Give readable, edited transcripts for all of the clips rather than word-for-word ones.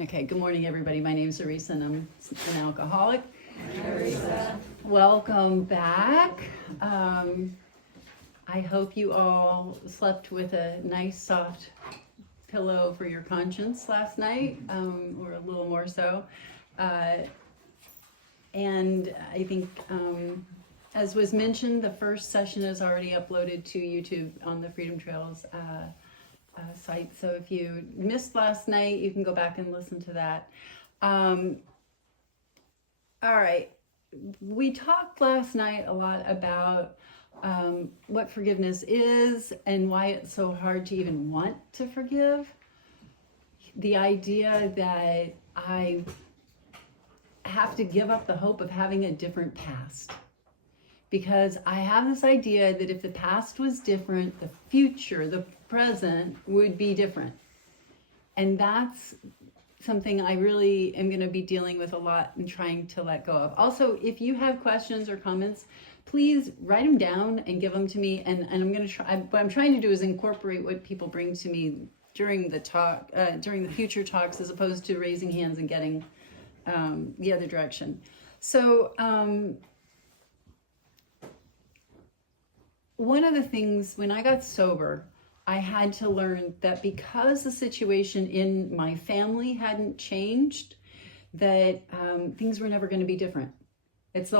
Okay, good morning, everybody. My name is Arisa, and I'm an alcoholic. Arisa. Welcome back. I hope you all slept with a nice, soft pillow for your conscience last night, or a little more so. And I think, as was mentioned, the first session is already uploaded to YouTube on the Freedom Trails site. So if you missed last night, you can go back and listen to that. All right. We talked last night a lot about what forgiveness is and why it's so hard to even want to forgive. The idea that I have to give up the hope of having a different past. Because I have this idea that if the past was different, the future, the present would be different. And that's something I really am going to be dealing with a lot and trying to let go of. Also, if you have questions or comments, please write them down and give them to me. And I'm going to try, what I'm trying to do is incorporate what people bring to me during the talk, during the future talks, as opposed to raising hands and getting the other direction. So, one of the things, when I got sober, I had to learn that because the situation in my family hadn't changed, that things were never going to be different. It's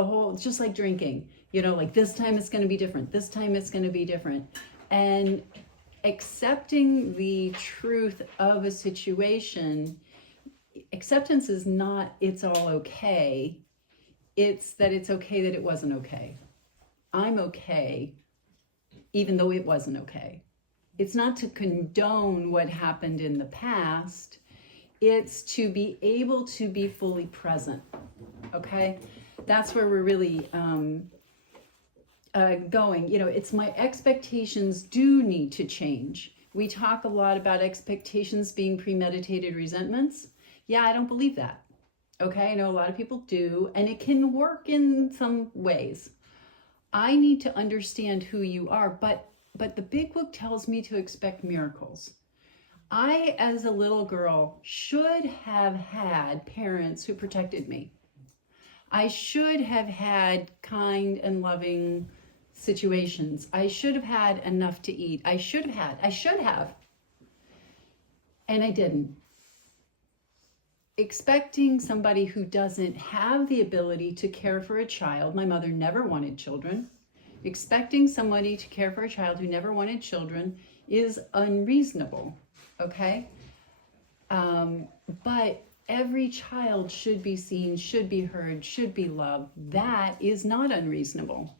just like drinking, like this time it's going to be different. This time it's going to be different. And accepting the truth of a situation, acceptance is not, it's all okay. It's that it's okay that it wasn't okay. I'm okay, even though it wasn't okay. It's not to condone what happened in the past. It's to be able to be fully present, okay? That's where we're really going. It's my expectations do need to change. We talk a lot about expectations being premeditated resentments. Yeah, I don't believe that, okay? I know a lot of people do, and it can work in some ways. I need to understand who you are, but the big book tells me to expect miracles. I, as a little girl, should have had parents who protected me. I should have had kind and loving situations. I should have had enough to eat. I should have. And I didn't. Expecting somebody who doesn't have the ability to care for a child. My mother never wanted children. Expecting somebody to care for a child who never wanted children is unreasonable, okay? But every child should be seen, should be heard, should be loved. That is not unreasonable.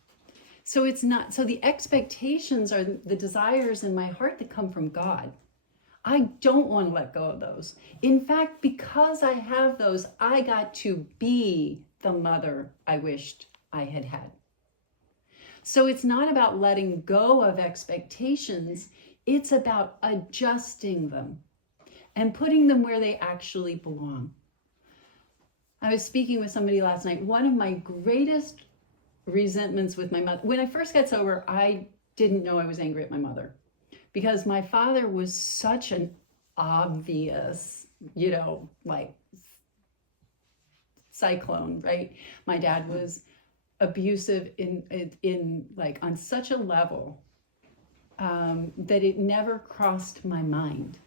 So the expectations are the desires in my heart that come from God. I don't want to let go of those. In fact, because I have those, I got to be the mother I wished I had had. So it's not about letting go of expectations. It's about adjusting them and putting them where they actually belong. I was speaking with somebody last night. One of my greatest resentments with my mother, when I first got sober, I didn't know I was angry at my mother. Because my father was such an obvious, like cyclone, right? My dad was abusive in like on such a level that it never crossed my mind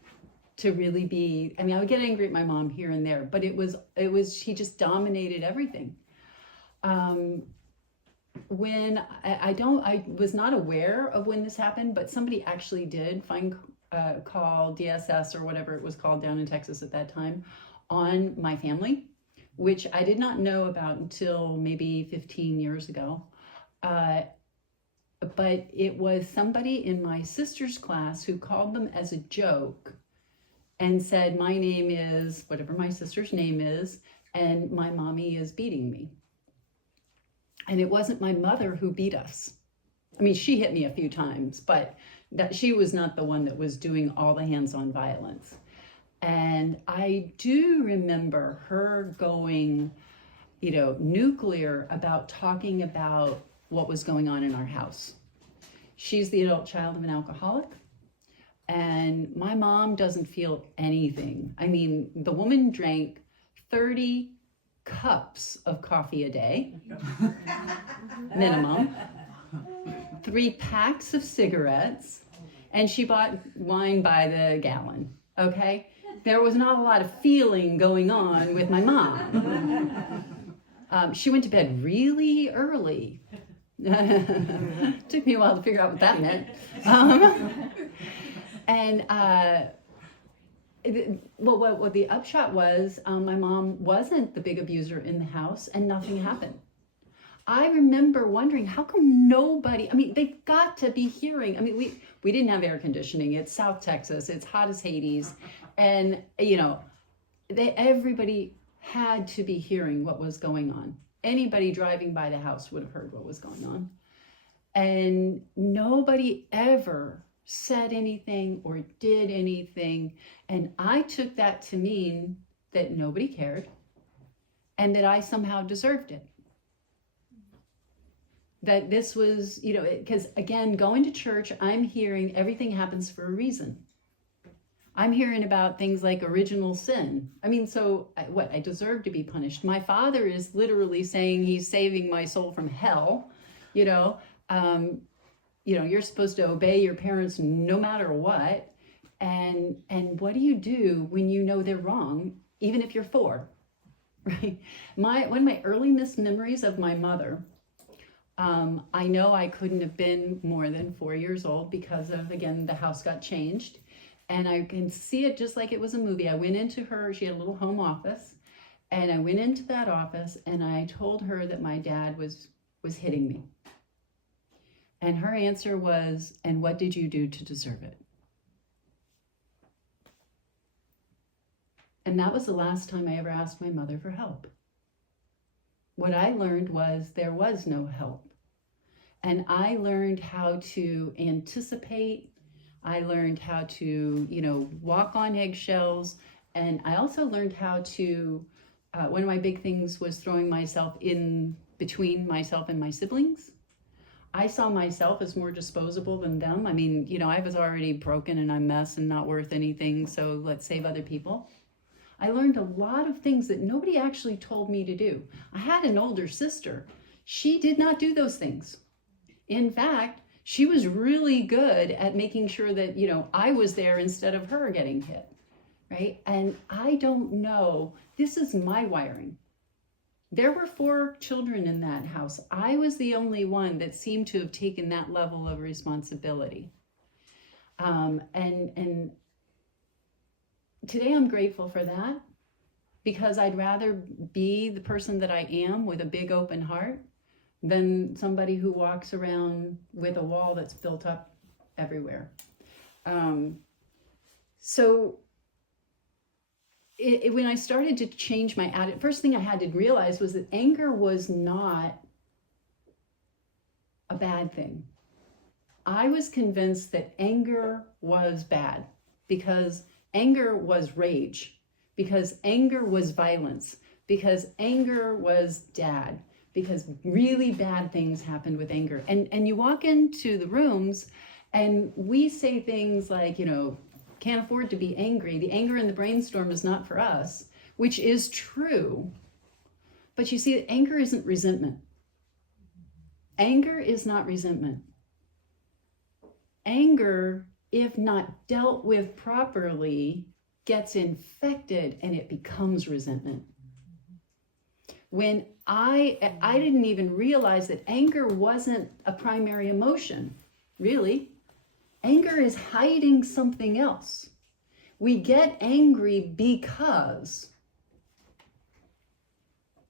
to really be. I mean, I would get angry at my mom here and there, but it was she just dominated everything. When I was not aware of when this happened, but somebody actually did call DSS or whatever it was called down in Texas at that time on my family, which I did not know about until maybe 15 years ago. But it was somebody in my sister's class who called them as a joke and said, my name is whatever my sister's name is, and my mommy is beating me. And it wasn't my mother who beat us. I mean, she hit me a few times, but that she was not the one that was doing all the hands-on violence. And I do remember her going, nuclear about talking about what was going on in our house. She's the adult child of an alcoholic. And my mom doesn't feel anything. I mean, the woman drank 30 cups of coffee a day, minimum, 3 packs of cigarettes, and she bought wine by the gallon, okay? There was not a lot of feeling going on with my mom. She went to bed really early. Took me a while to figure out what that meant. What the upshot was, my mom wasn't the big abuser in the house, and nothing happened. I remember wondering, how come nobody, I mean, they've got to be hearing. I mean, we didn't have air conditioning. It's South Texas. It's hot as Hades. And, you know, everybody had to be hearing what was going on. Anybody driving by the house would have heard what was going on. And nobody ever said anything or did anything. And I took that to mean that nobody cared and that I somehow deserved it. That this was, you know, because again, going to church, I'm hearing everything happens for a reason. I'm hearing about things like original sin. I mean, so what? I deserve to be punished. My father is literally saying he's saving my soul from hell. You know, you're supposed to obey your parents no matter what. And what do you do when you know they're wrong, even if you're 4? Right? One of my earliest memories of my mother. I know I couldn't have been more than 4 years old because of, again, the house got changed. And I can see it just like it was a movie. I went into she had a little home office, and I went into that office and I told her that my dad was hitting me. And her answer was, "And what did you do to deserve it?" And that was the last time I ever asked my mother for help. What I learned was there was no help. And I learned how to anticipate. I learned how to, walk on eggshells. And I also learned how to, one of my big things was throwing myself in between myself and my siblings. I saw myself as more disposable than them. I mean, I was already broken and I'm a mess and not worth anything. So let's save other people. I learned a lot of things that nobody actually told me to do. I had an older sister. She did not do those things. In fact, she was really good at making sure that, I was there instead of her getting hit, right? And I don't know, this is my wiring. There were 4 children in that house. I was the only one that seemed to have taken that level of responsibility. And today I'm grateful for that, because I'd rather be the person that I am with a big open heart than somebody who walks around with a wall that's built up everywhere. So when I started to change my attitude, first thing I had to realize was that anger was not a bad thing. I was convinced that anger was bad because anger was rage, because anger was violence, because anger was dad, because really bad things happened with anger. And you walk into the rooms and we say things like, can't afford to be angry. The anger in the brainstorm is not for us, which is true. But you see, anger isn't resentment. Anger is not resentment. Anger, if not dealt with properly, gets infected and it becomes resentment. When I didn't even realize that anger wasn't a primary emotion, really. Anger is hiding something else. We get angry because,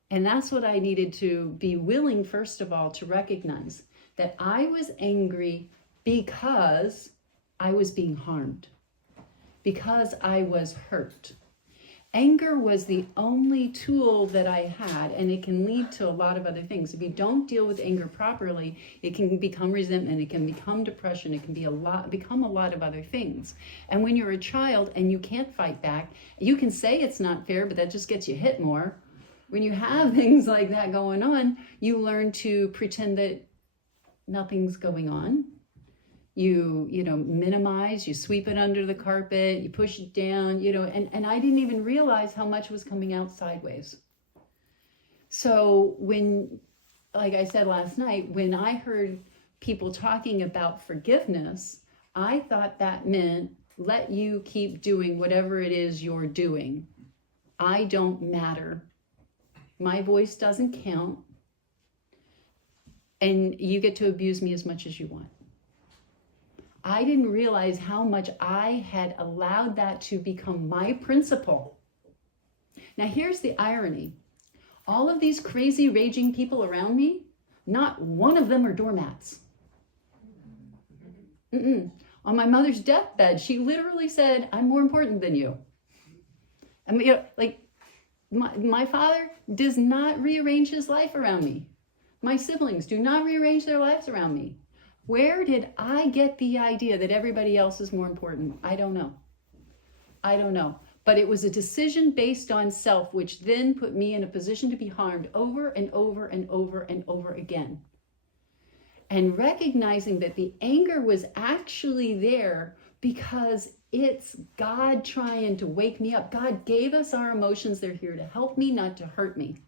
and that's what I needed to be willing, first of all, to recognize that I was angry because I was being harmed, because I was hurt. Anger was the only tool that I had, and it can lead to a lot of other things. If you don't deal with anger properly, it can become resentment, it can become depression, it can become a lot of other things. And when you're a child and you can't fight back, you can say it's not fair, but that just gets you hit more. When you have things like that going on, you learn to pretend that nothing's going on. you know, minimize, you sweep it under the carpet, you push it down, you know, and I didn't even realize how much was coming out sideways. So when, like I said last night, when I heard people talking about forgiveness, I thought that meant let you keep doing whatever it is you're doing. I don't matter. My voice doesn't count. And you get to abuse me as much as you want. I didn't realize how much I had allowed that to become my principle. Now here's the irony. All of these crazy, raging people around me, not one of them are doormats. On my mother's deathbed, she literally said, I'm more important than you. I mean, you know, like, my father does not rearrange his life around me. My siblings do not rearrange their lives around me. Where did I get the idea that everybody else is more important? I don't know. I don't know. But it was a decision based on self, which then put me in a position to be harmed over and over and over and over again. And recognizing that the anger was actually there because it's God trying to wake me up. God gave us our emotions. They're here to help me, not to hurt me.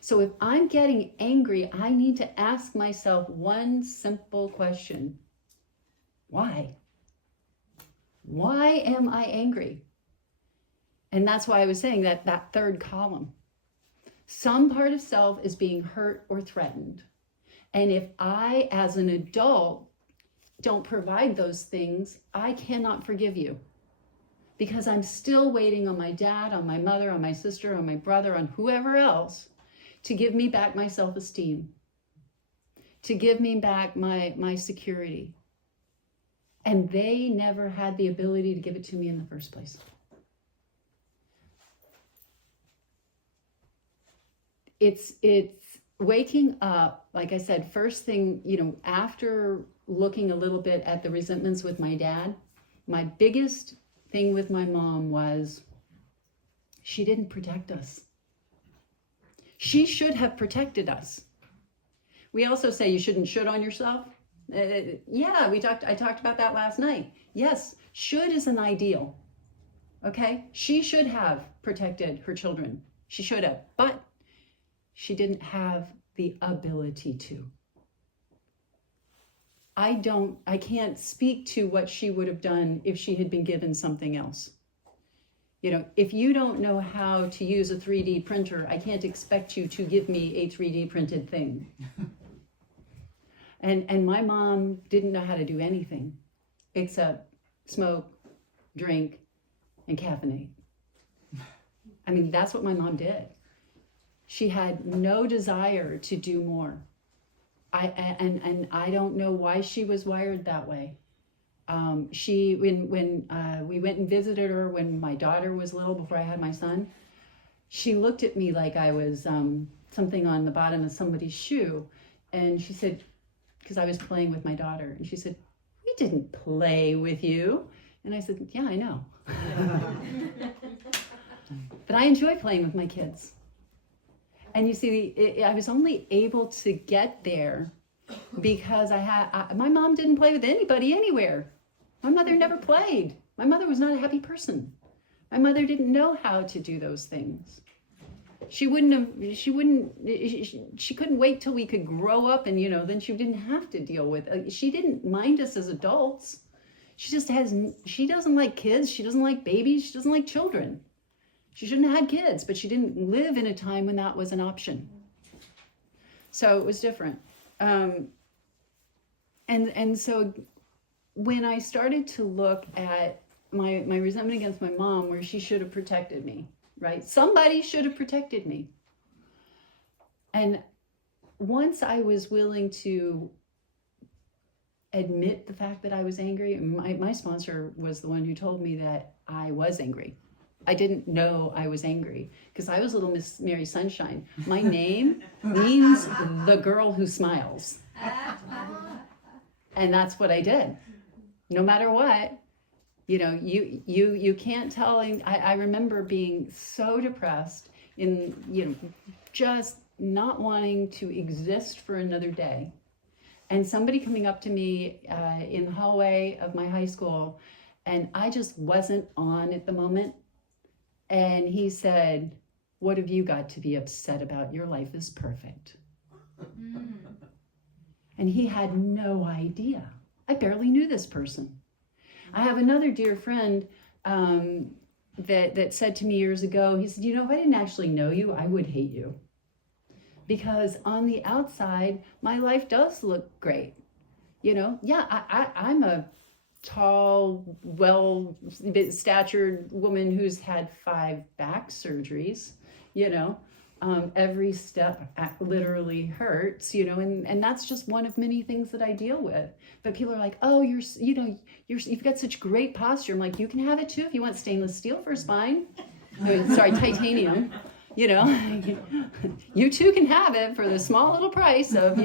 So if I'm getting angry, I need to ask myself one simple question. Why? Why am I angry? And that's why I was saying that third column. Some part of self is being hurt or threatened. And if I, as an adult, don't provide those things, I cannot forgive you. Because I'm still waiting on my dad, on my mother, on my sister, on my brother, on whoever else to give me back my self-esteem, to give me back my security. And they never had the ability to give it to me in the first place. It's waking up, like I said, first thing, you know, after looking a little bit at the resentments with my dad, my biggest thing with my mom was she didn't protect us. She should have protected us. We also say you shouldn't should on yourself. Yeah, I talked about that last night. Yes, should is an ideal. Okay? She should have protected her children. She should have, but she didn't have the ability to. I can't speak to what she would have done if she had been given something else. You know, if you don't know how to use a 3D printer, I can't expect you to give me a 3D printed thing. And my mom didn't know how to do anything except smoke, drink, and caffeinate. I mean, that's what my mom did. She had no desire to do more. And I don't know why she was wired that way. When we went and visited her when my daughter was little, before I had my son, she looked at me like I was something on the bottom of somebody's shoe. And she said, because I was playing with my daughter, and she said, "We didn't play with you." And I said, "Yeah, I know." But I enjoy playing with my kids. And you see, I was only able to get there because my mom didn't play with anybody anywhere. My mother never played. My mother was not a happy person. My mother didn't know how to do those things. She couldn't wait till we could grow up and, you know, then she didn't have to deal with, she didn't mind us as adults. She doesn't like kids. She doesn't like babies. She doesn't like children. She shouldn't have had kids, but she didn't live in a time when that was an option. So it was different. And so when I started to look at my resentment against my mom, where she should have protected me, right? Somebody should have protected me. And once I was willing to admit the fact that I was angry, my sponsor was the one who told me that I was angry. I didn't know I was angry because I was little Miss Mary Sunshine. My name means the girl who smiles. And that's what I did. No matter what, you know, you can't tell. I remember being so depressed in, you know, just not wanting to exist for another day. and somebody coming up to me in the hallway of my high school, and I just wasn't on at the moment. And he said, "What have you got to be upset about? Your life is perfect." And he had no idea. I barely knew this person. I have another dear friend that said to me years ago, he said, if I didn't actually know you, I would hate you. Because on the outside, my life does look great. I'm a tall, well-statured woman who's had 5 back surgeries, every step literally hurts, and that's just one of many things that I deal with. But people are like, "Oh, you've got such great posture." I'm like, "You can have it too if you want stainless steel for a spine." Titanium. You too can have it for the small little price of,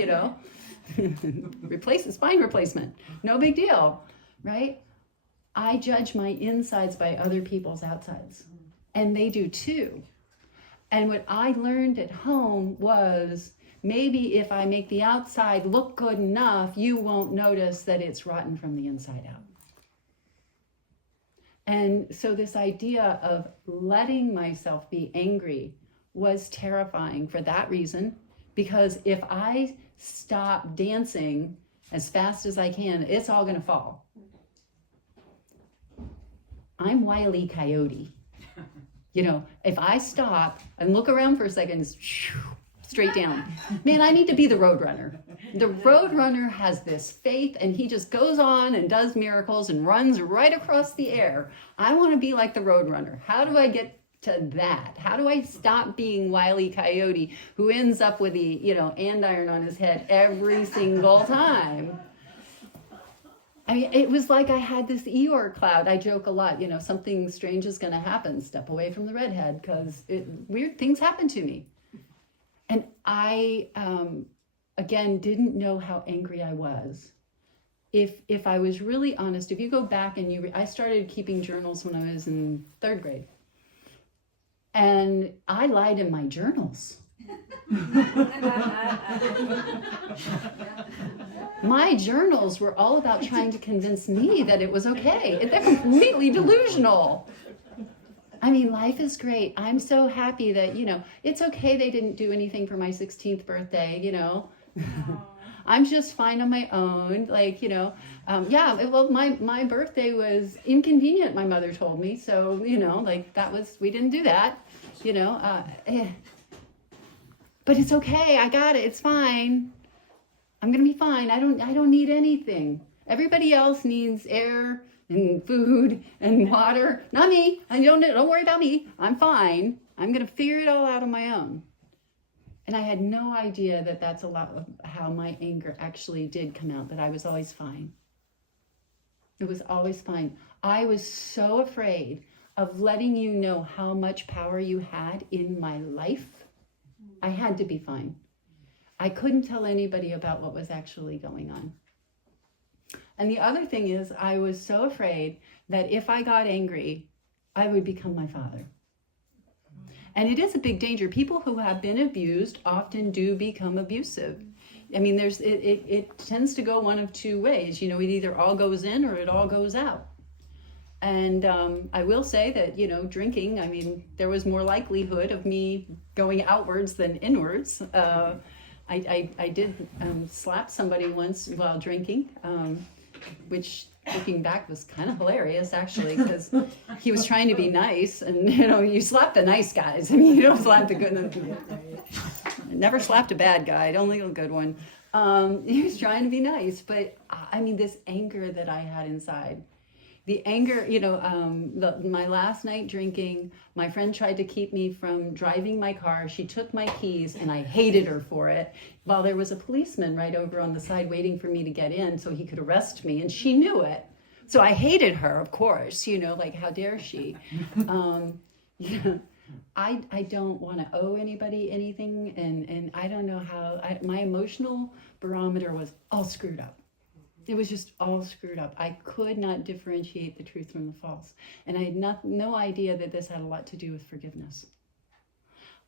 spine replacement. No big deal, right? I judge my insides by other people's outsides, and they do too. And what I learned at home was, maybe if I make the outside look good enough, you won't notice that it's rotten from the inside out. And so this idea of letting myself be angry was terrifying for that reason, because if I stop dancing as fast as I can, it's all going to fall. I'm Wile E. Coyote. If I stop and look around for a second, it's straight down. Man, I need to be the Roadrunner. The Roadrunner has this faith, and he just goes on and does miracles and runs right across the air. I want to be like the Roadrunner. How do I get to that? How do I stop being Wile E. Coyote, who ends up with the, andiron on his head every single time? I mean, it was like I had this Eeyore cloud. I joke a lot, something strange is going to happen. Step away from the redhead, because weird things happen to me. And I, again, didn't know how angry I was. If I was really honest, if you go back and I started keeping journals when I was in 3rd grade. And I lied in my journals. My journals were all about trying to convince me that it was okay. They're completely delusional. I mean, life is great. I'm so happy that, it's okay they didn't do anything for my 16th birthday, I'm just fine on my own. My birthday was inconvenient, my mother told me. So, we didn't do that, But it's okay. I got it. It's fine. I'm going to be fine. I don't need anything. Everybody else needs air and food and water. Not me. Don't worry about me. I'm fine. I'm going to figure it all out on my own. And I had no idea that that's a lot of how my anger actually did come out, that I was always fine. It was always fine. I was so afraid of letting you know how much power you had in my life. I had to be fine. I couldn't tell anybody about what was actually going on. And the other thing is, I was so afraid that if I got angry, I would become my father. And it is a big danger. People who have been abused often do become abusive. I mean, it tends to go one of two ways. It either all goes in or it all goes out. And I will say that, drinking, I mean, there was more likelihood of me going outwards than inwards. I did slap somebody once while drinking, which, looking back, was kind of hilarious, actually, because he was trying to be nice. And, you slap the nice guys. I mean, you don't slap the good ones. Never slapped a bad guy, only a good one. He was trying to be nice. But, I mean, this anger that I had inside. The anger, my last night drinking, my friend tried to keep me from driving my car. She took my keys, and I hated her for it, while there was a policeman right over on the side waiting for me to get in so he could arrest me, and she knew it. So I hated her, of course, how dare she? I don't want to owe anybody anything, and I don't know how, my emotional barometer was all screwed up. It was just all screwed up. I could not differentiate the truth from the false. And I had no idea that this had a lot to do with forgiveness.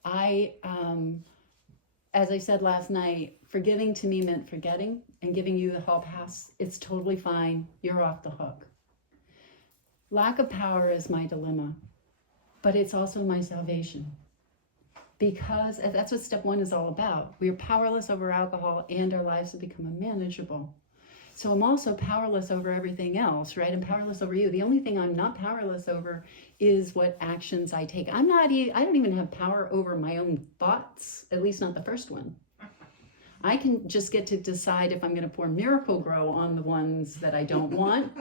I as I said last night, forgiving to me meant forgetting and giving you the hall pass. It's totally fine. You're off the hook. Lack of power is my dilemma, but it's also my salvation. Because that's what step 1 is all about. We are powerless over alcohol and our lives have become unmanageable. So I'm also powerless over everything else, right? I'm powerless over you. The only thing I'm not powerless over is what actions I take. I don't even have power over my own thoughts, at least not the first one. I can just get to decide if I'm going to pour Miracle Grow on the ones that I don't want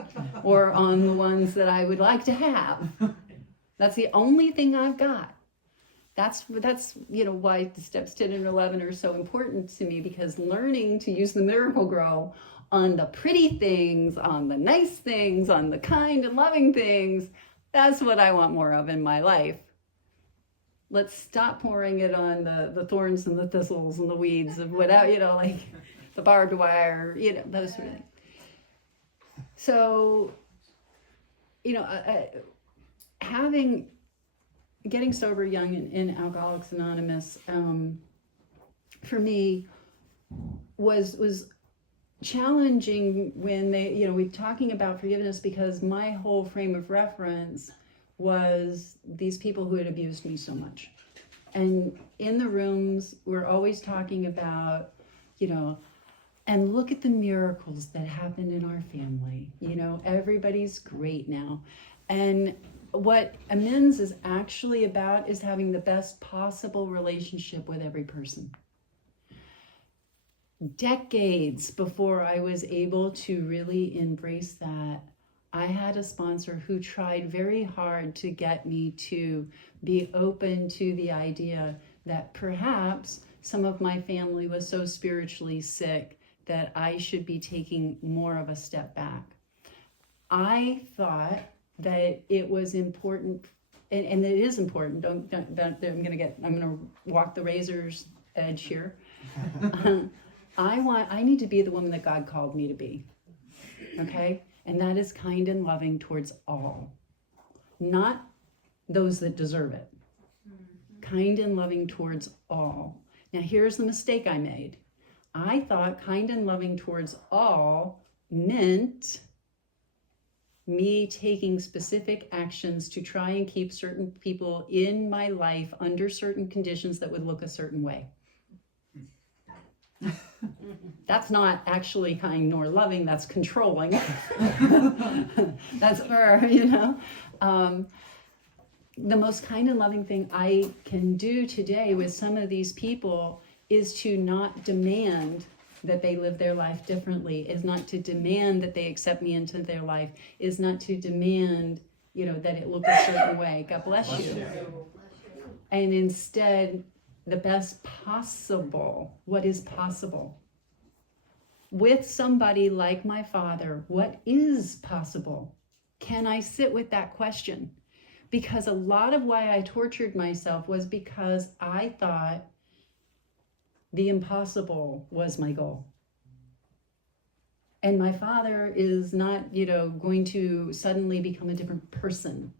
or on the ones that I would like to have. That's the only thing I've got. That's why the steps 10 and 11 are so important to me, because learning to use the Miracle Grow on the pretty things, on the nice things, on the kind and loving things, that's what I want more of in my life. Let's stop pouring it on the thorns and the thistles and the weeds of whatever, like the barbed wire, those sort of things. So, getting sober young in Alcoholics Anonymous, for me was challenging when we're talking about forgiveness, because my whole frame of reference was these people who had abused me so much. And in the rooms, we're always talking about, and look at the miracles that happened in our family. Everybody's great now. And what amends is actually about is having the best possible relationship with every person. Decades before I was able to really embrace that, I had a sponsor who tried very hard to get me to be open to the idea that perhaps some of my family was so spiritually sick that I should be taking more of a step back. I thought that it was important, and it is important. I'm going to walk the razor's edge here. I need to be the woman that God called me to be. Okay? And that is kind and loving towards all, not those that deserve it. Kind and loving towards all. Now, here's the mistake I made. I thought kind and loving towards all meant me taking specific actions to try and keep certain people in my life under certain conditions that would look a certain way. That's not actually kind nor loving, that's controlling. That's the most kind and loving thing I can do today with some of these people is to not demand that they live their life differently, is not to demand that they accept me into their life, is not to demand, that it look a certain way. God bless you. And instead, the best possible, what is possible. With somebody like my father, what is possible? Can I sit with that question? Because a lot of why I tortured myself was because I thought the impossible was my goal. And my father is not, going to suddenly become a different person.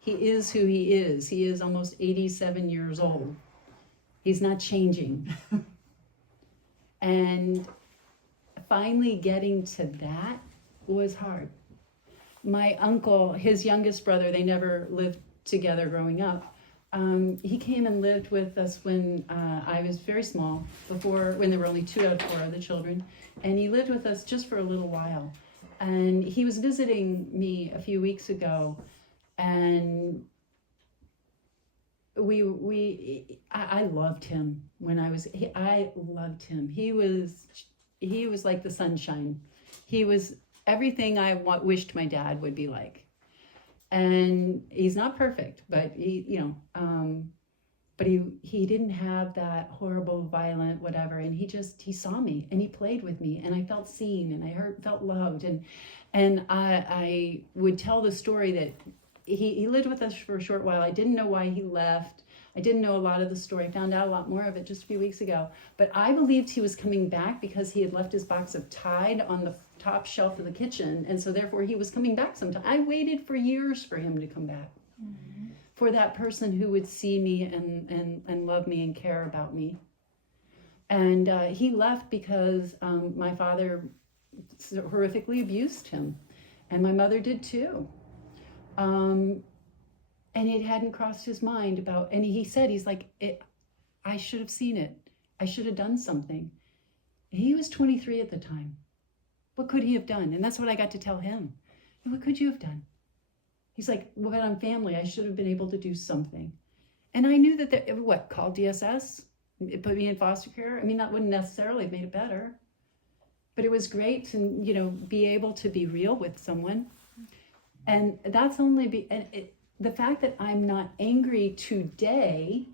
He is who he is. He is almost 87 years old. He's not changing. And finally getting to that was hard. My uncle, his youngest brother, they never lived together growing up. He came and lived with us when I was very small, when there were only 2 out of 4 other children. And he lived with us just for a little while. And he was visiting me a few weeks ago. And I loved him I loved him. He was like the sunshine. He was everything I wished my dad would be like. And he's not perfect, but but he didn't have that horrible, violent, whatever. And he saw me and he played with me and I felt seen and I felt loved. And I would tell the story that he lived with us for a short while. I didn't know why he left. I didn't know a lot of the story. I found out a lot more of it just a few weeks ago. But I believed he was coming back because he had left his box of Tide on the top shelf of the kitchen. And so therefore he was coming back sometime. I waited for years for him to come back. Mm-hmm. for that person who would see me and love me and care about me. And he left because my father horrifically abused him. And my mother did too. And it hadn't crossed his mind about, and he said, he's like, I should have seen it. I should have done something. He was 23 at the time. What could he have done? And that's what I got to tell him. What could you have done? He's like, well, I'm family. I should have been able to do something. And I knew that, call DSS? It put me in foster care? I mean, that wouldn't necessarily have made it better. But it was great to, be able to be real with someone. And that's the fact that I'm not angry today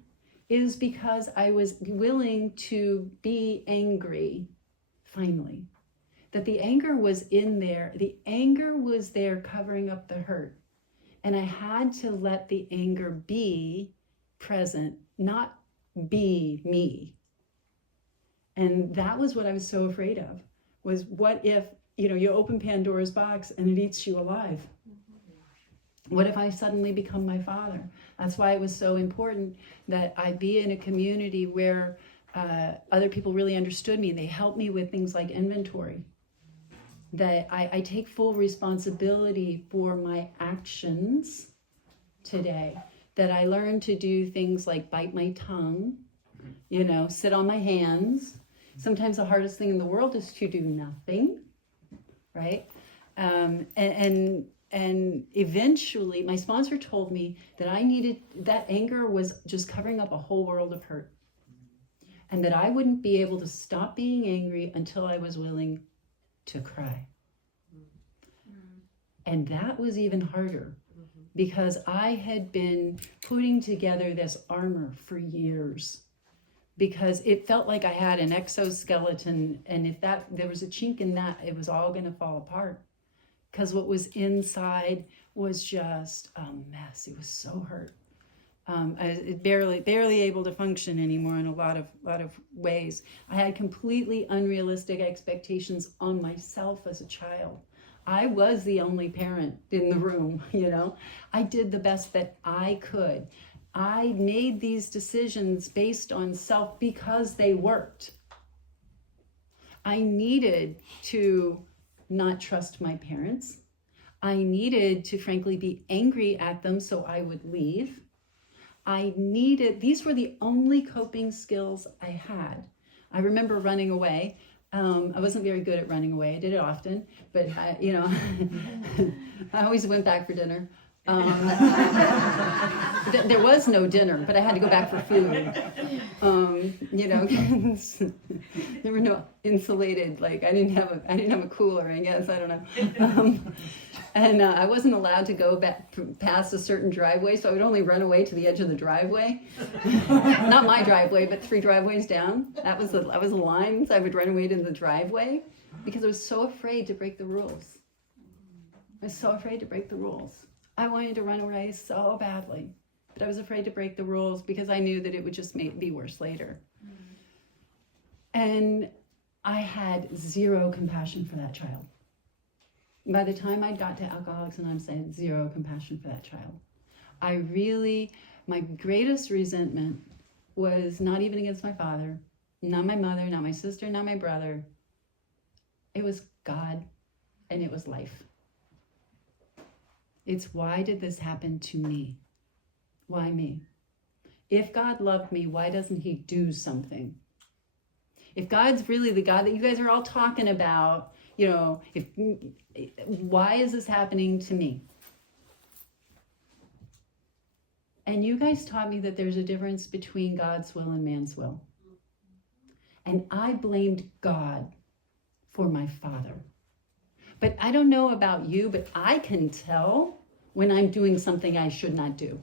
is because I was willing to be angry, finally. That the anger was in there. The anger was there covering up the hurt. And I had to let the anger be present, not be me. And that was what I was so afraid of, was what if, you open Pandora's box and it eats you alive? What if I suddenly become my father? That's why it was so important that I be in a community where other people really understood me and they helped me with things like inventory. That I take full responsibility for my actions today. That I learned to do things like bite my tongue, sit on my hands. Sometimes the hardest thing in the world is to do nothing, right? And eventually my sponsor told me that that anger was just covering up a whole world of hurt. And that I wouldn't be able to stop being angry until I was willing to cry. And that was even harder because I had been putting together this armor for years because it felt like I had an exoskeleton, and if there was a chink in that, it was all going to fall apart because what was inside was just a mess. It was so hurt. I was barely able to function anymore in a lot of ways. I had completely unrealistic expectations on myself as a child. I was the only parent in the room, I did the best that I could. I made these decisions based on self because they worked. I needed to not trust my parents. I needed to frankly be angry at them so I would leave. These were the only coping skills I had. I remember running away. I wasn't very good at running away. I did it often, but I always went back for dinner. There was no dinner, but I had to go back for food. There were no insulated, I didn't have a cooler, I guess, I don't know. And I wasn't allowed to go back past a certain driveway, so I would only run away to the edge of the driveway. Not my driveway, but 3 driveways down. That was the line, so I would run away to the driveway because I was so afraid to break the rules. I was so afraid to break the rules. I wanted to run away so badly, but I was afraid to break the rules because I knew that it would just be worse later. And I had zero compassion for that child. By the time I got to Alcoholics Anonymous, I had zero compassion for that child. My greatest resentment was not even against my father, not my mother, not my sister, not my brother. It was God and it was life. It's why did this happen to me? Why me? If God loved me, why doesn't he do something? If God's really the God that you guys are all talking about, why is this happening to me? And you guys taught me that there's a difference between God's will and man's will. And I blamed God for my father. But I don't know about you, but I can tell when I'm doing something I should not do.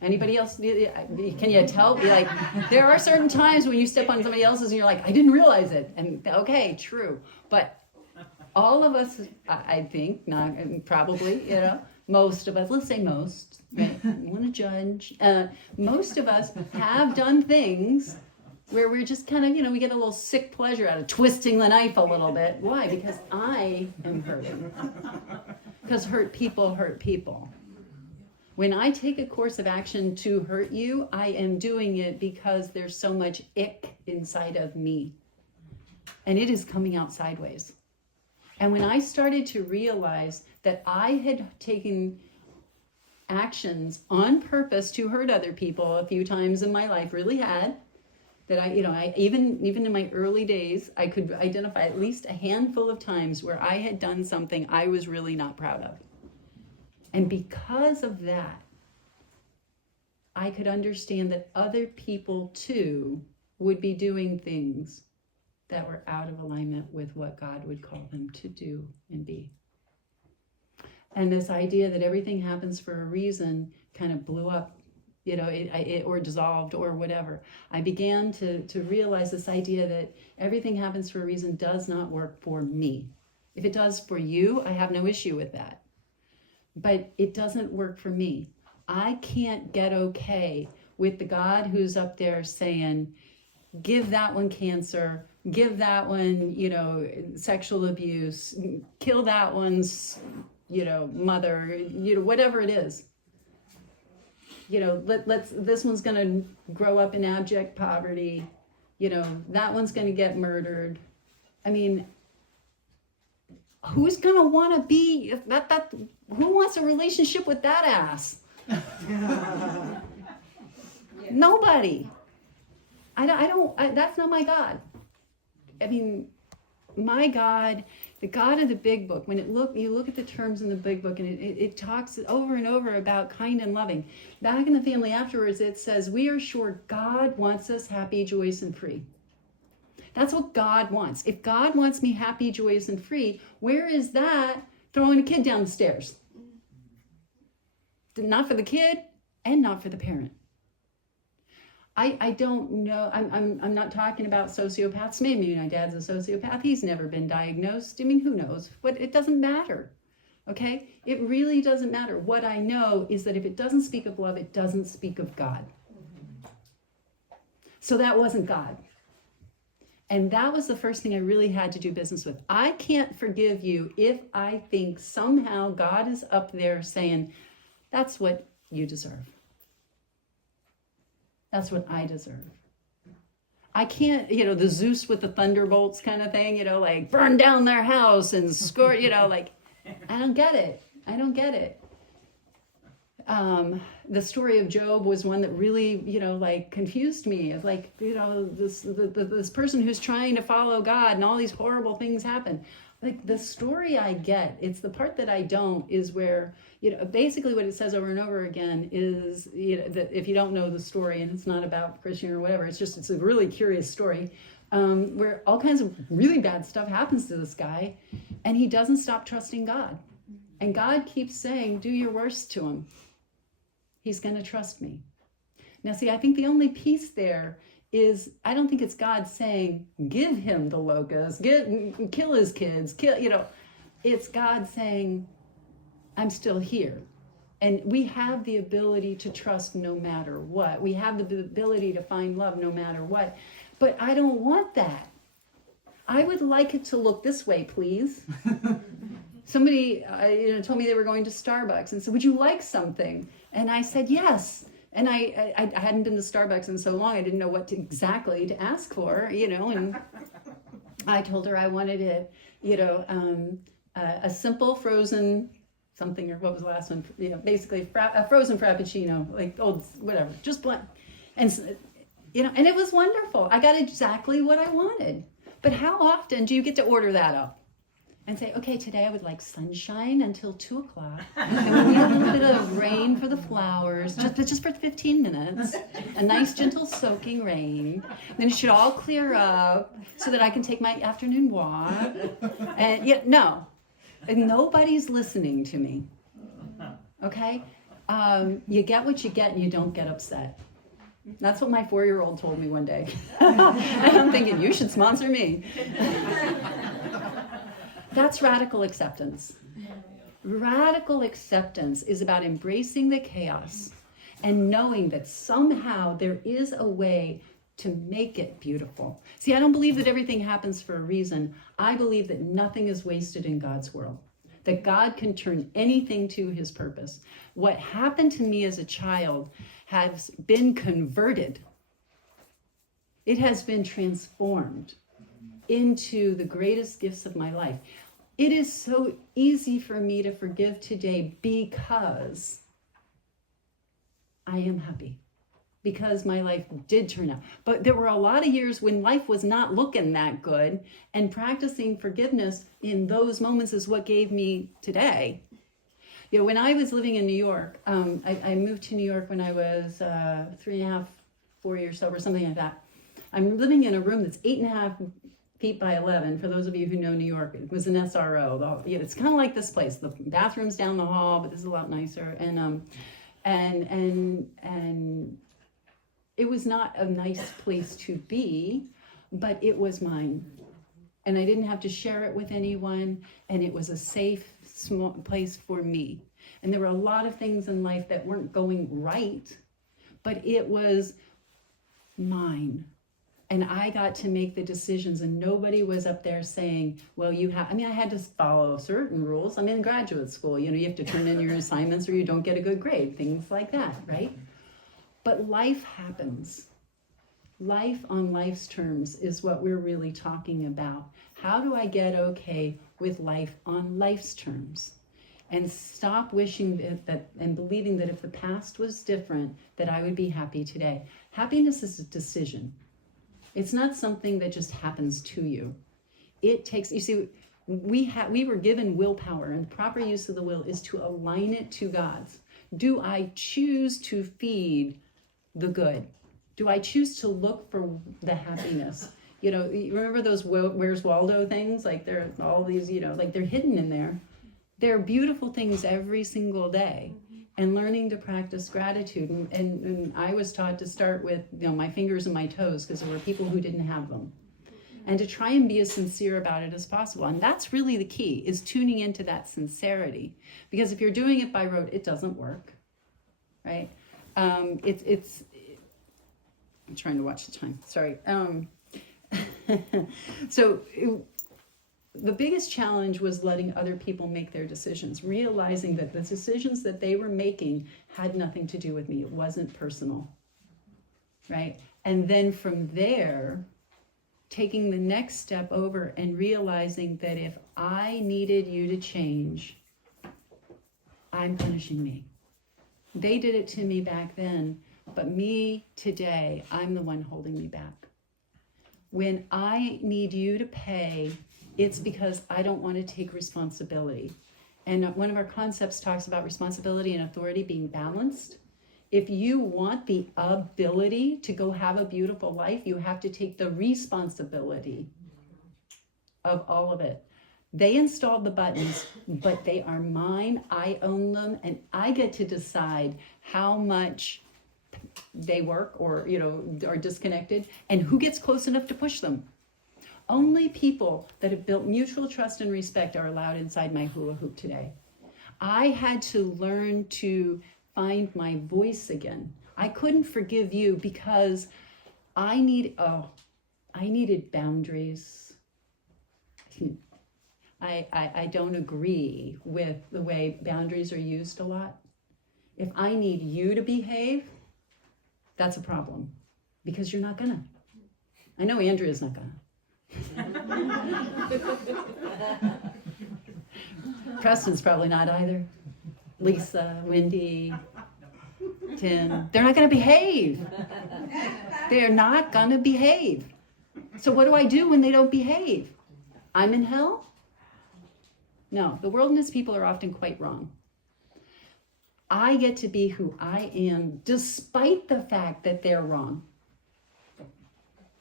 Anybody else? Can you tell? There are certain times when you step on somebody else's and you're like, I didn't realize it. And okay, true. But all of us, I think, not probably, most of us, let's say most, right? I want to judge. Most of us have done things where we're just kind of, we get a little sick pleasure out of twisting the knife a little bit. Why? Because I am hurting. Because hurt people hurt people. When I take a course of action to hurt you, I am doing it because there's so much ick inside of me. And it is coming out sideways. And when I started to realize that I had taken actions on purpose to hurt other people a few times in my life, really had, that I even in my early days, I could identify at least a handful of times where I had done something I was really not proud of. And because of that, I could understand that other people too would be doing things that were out of alignment with what God would call them to do and be. And this idea that everything happens for a reason kind of blew up, it or dissolved or whatever. I began to realize this idea that everything happens for a reason does not work for me. If it does for you, I have no issue with that. But it doesn't work for me. I can't get okay with the God who's up there saying, give that one cancer, give that one, sexual abuse, kill that one's, mother, whatever it is. This one's going to grow up in abject poverty. That one's going to get murdered. I mean, who's going to want to be who wants a relationship with that ass? Nobody. I don't, that's not my God. I mean, my God, the God of the big book, when you look at the terms in the big book, and it talks over and over about kind and loving. Back in the family afterwards, it says, we are sure God wants us happy, joyous, and free. That's what God wants. If God wants me happy, joyous, and free, where is that throwing a kid down the stairs? Not for the kid and not for the parent. I don't know. I'm not talking about sociopaths. Maybe my dad's a sociopath. He's never been diagnosed. I mean, who knows? But it doesn't matter. Okay? It really doesn't matter. What I know is that if it doesn't speak of love, it doesn't speak of God. So that wasn't God. And that was the first thing I really had to do business with. I can't forgive you if I think somehow God is up there saying, that's what you deserve. That's what I deserve. I can't, the Zeus with the thunderbolts kind of thing, like burn down their house and score, I don't get it. I don't get it. The story of Job was one that really, confused me. Of this person who's trying to follow God and all these horrible things happen. Like the story I get, it's the part that I don't, is where, basically what it says over and over again is, that if you don't know the story, and it's not about Christian or whatever, it's a really curious story, where all kinds of really bad stuff happens to this guy, and he doesn't stop trusting God. And God keeps saying, do your worst to him. He's going to trust me. Now, see, I think the only piece there is, I don't think it's God saying, give him the locust, kill his kids, it's God saying, I'm still here. And we have the ability to trust no matter what. We have the ability to find love no matter what. But I don't want that. I would like it to look this way, please. Somebody told me they were going to Starbucks and said, would you like something? And I said, yes. And I hadn't been to Starbucks in so long, I didn't know what exactly to ask for, and I told her I wanted a simple frozen something, or what was the last one? Basically a frozen frappuccino, like old, whatever, just blunt. And, and it was wonderful. I got exactly what I wanted. But how often do you get to order that up? And say, okay, today I would like sunshine until 2:00. And we need a little bit of rain for the flowers, just for 15 minutes. A nice, gentle, soaking rain. Then it should all clear up so that I can take my afternoon walk. And no, and nobody's listening to me. Okay? You get what you get and you don't get upset. That's what my 4-year-old told me one day. And I'm thinking, you should sponsor me. That's radical acceptance. Radical acceptance is about embracing the chaos and knowing that somehow there is a way to make it beautiful. See, I don't believe that everything happens for a reason. I believe that nothing is wasted in God's world. that God can turn anything to his purpose. What happened to me as a child has been converted. It has been transformed into the greatest gifts of my life. It is so easy for me to forgive today because I am happy, because my life did turn out. But there were a lot of years when life was not looking that good, and practicing forgiveness in those moments is what gave me today. You know, when I was living in New York, I moved to New York when I was 3.5, 4 years sober, something like that. I'm living in a room that's 8.5 feet by 11. For those of you who know New York, it was an SRO. It's kind of like this place. The bathroom's down the hall, but this is a lot nicer. And it was not a nice place to be, but it was mine. And I didn't have to share it with anyone. And it was a safe, small place for me. And there were a lot of things in life that weren't going right, but it was mine. And I got to make the decisions, and nobody was up there saying, well, you have, I had to follow certain rules. I'm in graduate school, you have to turn in your assignments or you don't get a good grade, things like that, right? But life happens. Life on life's terms is what we're really talking about. How do I get okay with life on life's terms? And stop wishing that and believing that if the past was different, that I would be happy today. Happiness is a decision. It's not something that just happens to you. It takes, you see, we were given willpower, and the proper use of the will is to align it to God's. Do I choose to feed the good? Do I choose to look for the happiness? You remember those Where's Waldo things? Like there are all these, like they're hidden in there. They're beautiful things every single day. And learning to practice gratitude. And I was taught to start with my fingers and my toes, because there were people who didn't have them. And to try and be as sincere about it as possible. And that's really the key, is tuning into that sincerity. Because if you're doing it by rote, it doesn't work, right? I'm trying to watch the time, sorry. The biggest challenge was letting other people make their decisions, realizing that the decisions that they were making had nothing to do with me. It wasn't personal, right? And then from there, taking the next step over and realizing that if I needed you to change, I'm punishing me. They did it to me back then, but me today, I'm the one holding me back. When I need you to pay, it's because I don't want to take responsibility. And one of our concepts talks about responsibility and authority being balanced. If you want the ability to go have a beautiful life, you have to take the responsibility of all of it. They installed the buttons, but they are mine. I own them, and I get to decide how much they work or, are disconnected, and who gets close enough to push them. Only people that have built mutual trust and respect are allowed inside my hula hoop today. I had to learn to find my voice again. I couldn't forgive you because I needed boundaries. I don't agree with the way boundaries are used a lot. If I need you to behave, that's a problem, because you're not gonna. I know Andrea's not gonna. Preston's probably not either. Lisa, Wendy, Tim, they're not going to behave. They're not going to behave. So what do I do when they don't behave? I'm in hell? No, the world and its people are often quite wrong. I get to be who I am despite the fact that they're wrong.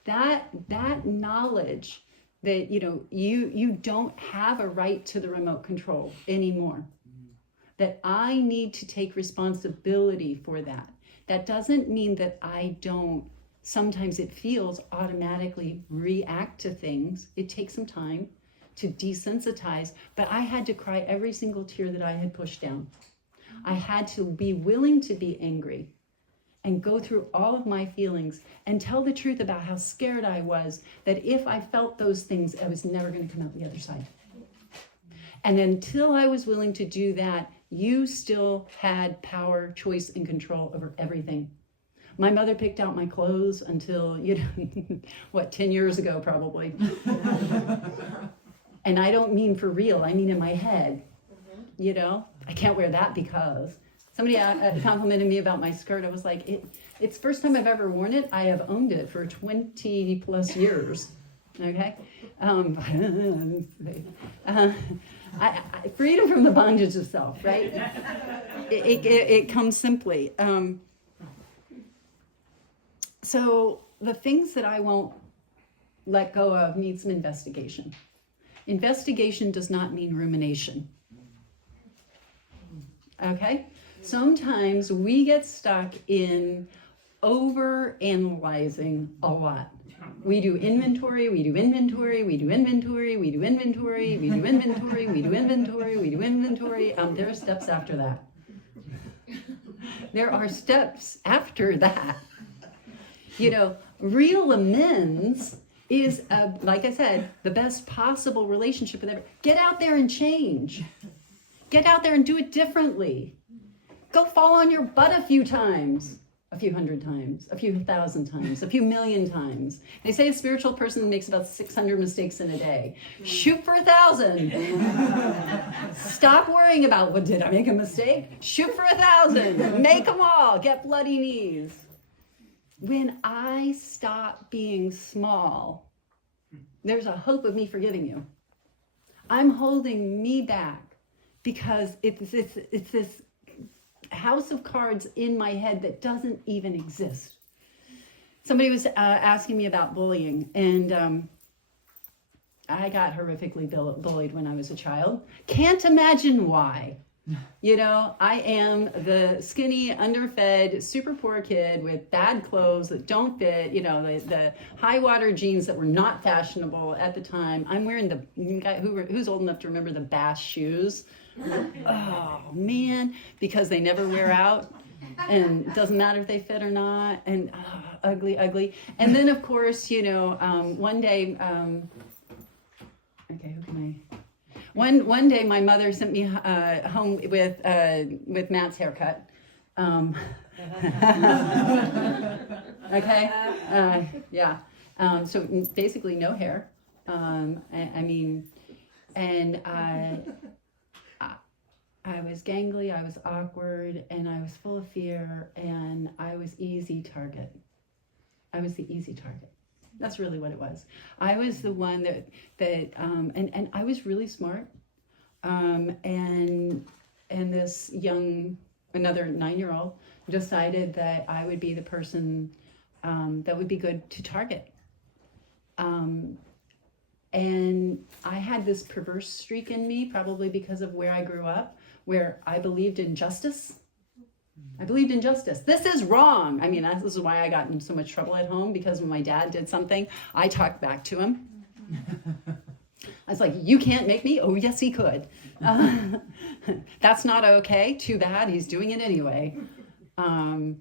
That knowledge that you don't have a right to the remote control anymore, that I need to take responsibility for that. That doesn't mean that I don't, sometimes it feels automatically react to things. It takes some time to desensitize, but I had to cry every single tear that I had pushed down. I had to be willing to be angry and go through all of my feelings and tell the truth about how scared I was that if I felt those things, I was never going to come out the other side. And until I was willing to do that, you still had power, choice, and control over everything. My mother picked out my clothes until, 10 years ago probably. And I don't mean for real, I mean in my head. I can't wear that because somebody complimented me about my skirt. I was like, it's the first time I've ever worn it. I have owned it for 20 plus years. Okay? Freedom from the bondage of self, right? It comes simply. So the things that I won't let go of need some investigation. Investigation does not mean rumination. Okay? Sometimes we get stuck in over-analyzing a lot. We do inventory, we do inventory, we do inventory, we do inventory, we do inventory, we do inventory, we do inventory. There are steps after that. There are steps after that. Real amends is, like I said, the best possible relationship with everyone. Get out there and change. Get out there and do it differently. Go fall on your butt a few times, a few hundred times, a few thousand times, a few million times. They say a spiritual person makes about 600 mistakes in a day. Shoot for 1,000. Stop worrying about, what, did I make a mistake? Shoot for 1,000. Make them all. Get bloody knees. When I stop being small, there's a hope of me forgiving you. I'm holding me back because it's this house of cards in my head that doesn't even exist. Somebody was asking me about bullying, and I got horrifically bullied when I was a child. Can't imagine why. I am the skinny, underfed, super poor kid with bad clothes that don't fit, the high water jeans that were not fashionable at the time. I'm wearing who's old enough to remember the Bass shoes? Oh man, because they never wear out and it doesn't matter if they fit or not, and ugly. And then of course, one day, okay, who can I? One day, my mother sent me home with Matt's haircut. Okay, yeah. So basically, no hair. I was gangly, I was awkward, and I was full of fear, and I was easy target. I was the easy target. That's really what it was. I was the one and I was really smart. And this another 9-year-old decided that I would be the person that would be good to target. And I had this perverse streak in me, probably because of where I grew up, where I believed in justice. I believed in justice. This is wrong. This is why I got in so much trouble at home, because when my dad did something, I talked back to him. I was like, you can't make me? Oh, yes, he could. That's not okay. Too bad. He's doing it anyway. I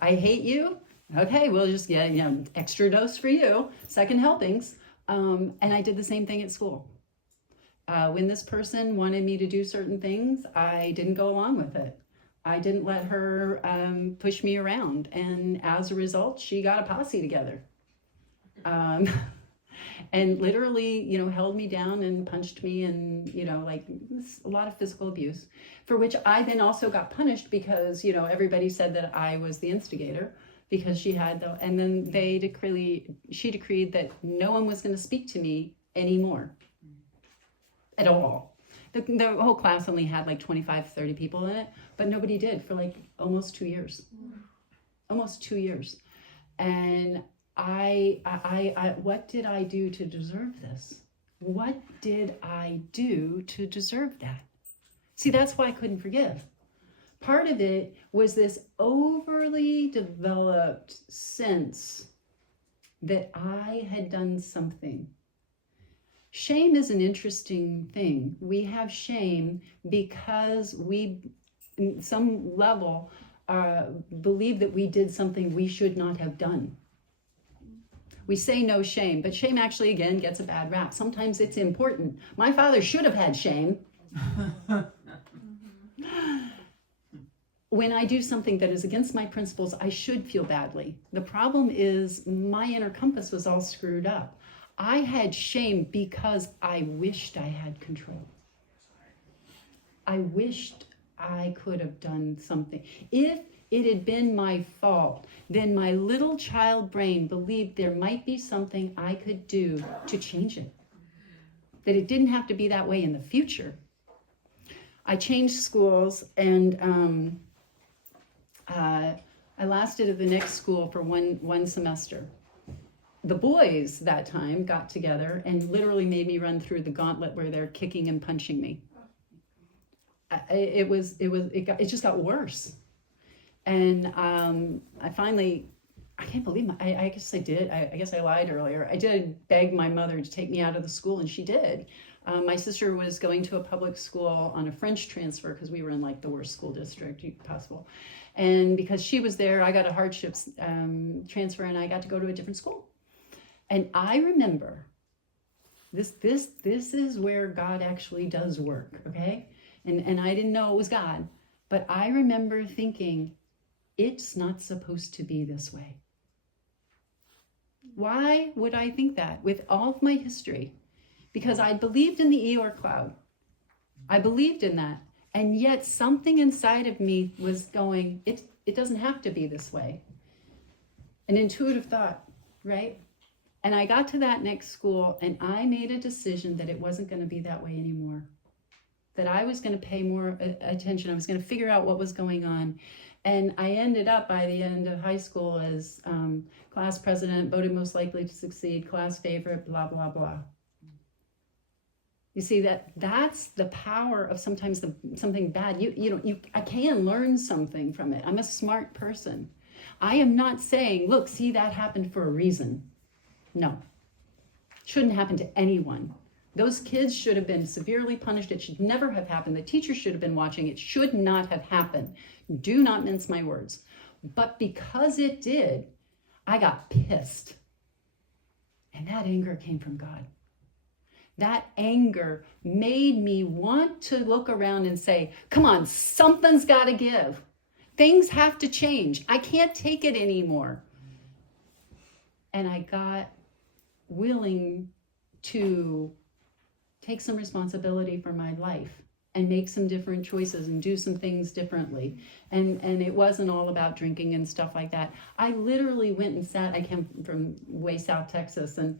hate you. Okay, we'll just get, extra dose for you. Second helpings. And I did the same thing at school. When this person wanted me to do certain things, I didn't go along with it. I didn't let her push me around. And as a result, she got a posse together. And literally, held me down and punched me, and, a lot of physical abuse, for which I then also got punished because, everybody said that I was the instigator, because she had and then she decreed that no one was going to speak to me anymore at all. The whole class only had 25, 30 people in it, but nobody did for almost 2 years. Almost 2 years. And I what did I do to deserve this? What did I do to deserve that? See, that's why I couldn't forgive. Part of it was this overly developed sense that I had done something. Shame is an interesting thing. We have shame because we, in some level, believe that we did something we should not have done. We say no shame, but shame actually, again, gets a bad rap. Sometimes it's important. My father should have had shame. When I do something that is against my principles, I should feel badly. The problem is my inner compass was all screwed up. I had shame because I wished I had control. I wished I could have done something. If it had been my fault, then my little child brain believed there might be something I could do to change it. That it didn't have to be that way in the future. I changed schools, and I lasted at the next school for one semester. The boys that time got together and literally made me run through the gauntlet where they're kicking and punching me. It just got worse. And I can't believe I guess I did. I guess I lied earlier. I did beg my mother to take me out of the school, and she did. My sister was going to a public school on a French transfer because we were in like the worst school district possible. And because she was there, I got a hardships transfer, and I got to go to a different school. And I remember this is where God actually does work, okay? And I didn't know it was God, but I remember thinking, it's not supposed to be this way. Why would I think that with all of my history? Because I believed in the Eeyore cloud. I believed in that. And yet something inside of me was going, it doesn't have to be this way. An intuitive thought, right? And I got to that next school, and I made a decision that it wasn't going to be that way anymore. That I was going to pay more attention. I was going to figure out what was going on. And I ended up by the end of high school as class president, voted most likely to succeed, class favorite, blah, blah, blah. You see, that's the power of sometimes something bad. I can learn something from it. I'm a smart person. I am not saying, look, see, that happened for a reason. No, shouldn't happen to anyone. Those kids should have been severely punished. It should never have happened. The teacher should have been watching. It should not have happened. Do not mince my words. But because it did, I got pissed. And that anger came from God. That anger made me want to look around and say, come on, something's got to give. Things have to change. I can't take it anymore. And I got willing to take some responsibility for my life and make some different choices and do some things differently. And it wasn't all about drinking and stuff like that. I literally went and sat, I came from way South Texas, and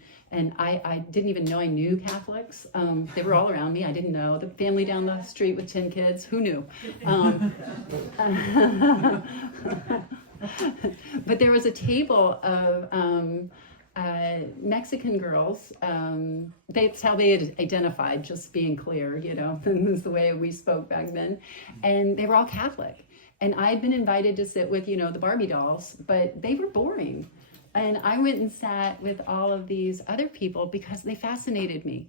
I didn't even know I knew Catholics. They were all around me. I didn't know. The family down the street with 10 kids, who knew? But there was a table of Mexican girls. That's how they had identified, just being clear, this is the way we spoke back then. And they were all Catholic. And I'd been invited to sit with, the Barbie dolls, but they were boring. And I went and sat with all of these other people because they fascinated me.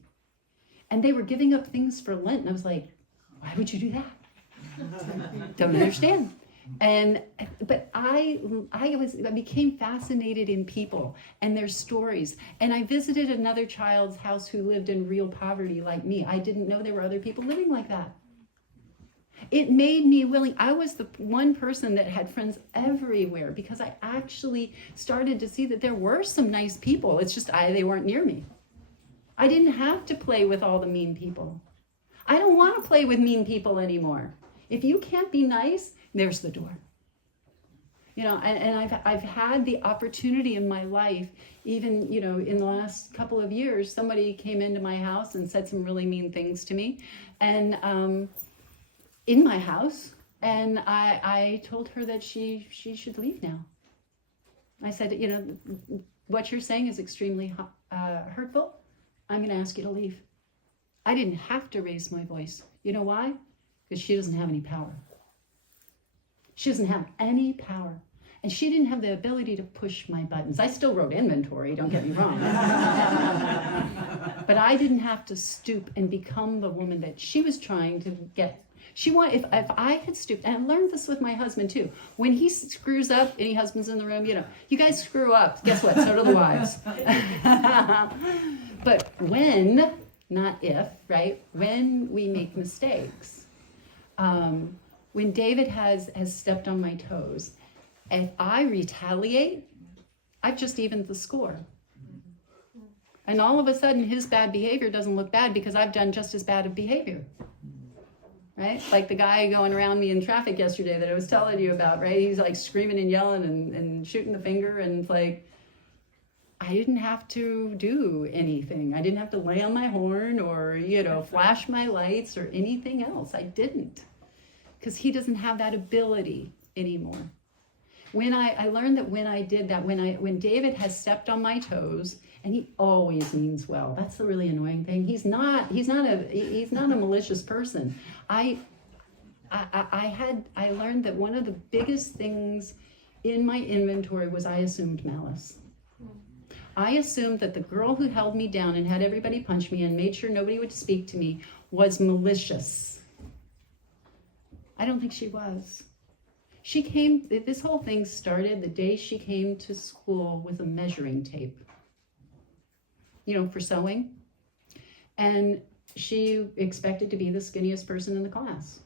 And they were giving up things for Lent. And I was like, why would you do that? Don't understand. But I became fascinated in people and their stories. And I visited another child's house who lived in real poverty like me. I didn't know there were other people living like that. It made me willing. I was the one person that had friends everywhere because I actually started to see that there were some nice people. It's just they weren't near me. I didn't have to play with all the mean people. I don't want to play with mean people anymore. If you can't be nice, there's the door. And I've had the opportunity in my life, even, in the last couple of years, somebody came into my house and said some really mean things to me. And in my house, and I told her that she should leave now. I said, what you're saying is extremely hurtful. I'm going to ask you to leave. I didn't have to raise my voice. You know why? Because she doesn't have any power. She doesn't have any power. And she didn't have the ability to push my buttons. I still wrote inventory, don't get me wrong. But I didn't have to stoop and become the woman that she was trying to get. If I had stooped, and I learned this with my husband too. When he screws up, any husbands in the room, you guys screw up. Guess what? So do the wives. But when, not if, right? When we make mistakes, when David has stepped on my toes, if I retaliate, I've just evened the score. And all of a sudden, his bad behavior doesn't look bad because I've done just as bad of behavior. Right? Like the guy going around me in traffic yesterday that I was telling you about, right? He's like screaming and yelling and shooting the finger, and it's like, I didn't have to do anything. I didn't have to lay on my horn or, flash my lights or anything else. I didn't. Because he doesn't have that ability anymore. When I learned that when I did that, when David has stepped on my toes, and he always means well. That's the really annoying thing. He's not a malicious person. I learned that one of the biggest things in my inventory was I assumed malice. I assumed that the girl who held me down and had everybody punch me and made sure nobody would speak to me was malicious. I don't think she was. This whole thing started the day she came to school with a measuring tape, for sewing. And she expected to be the skinniest person in the class.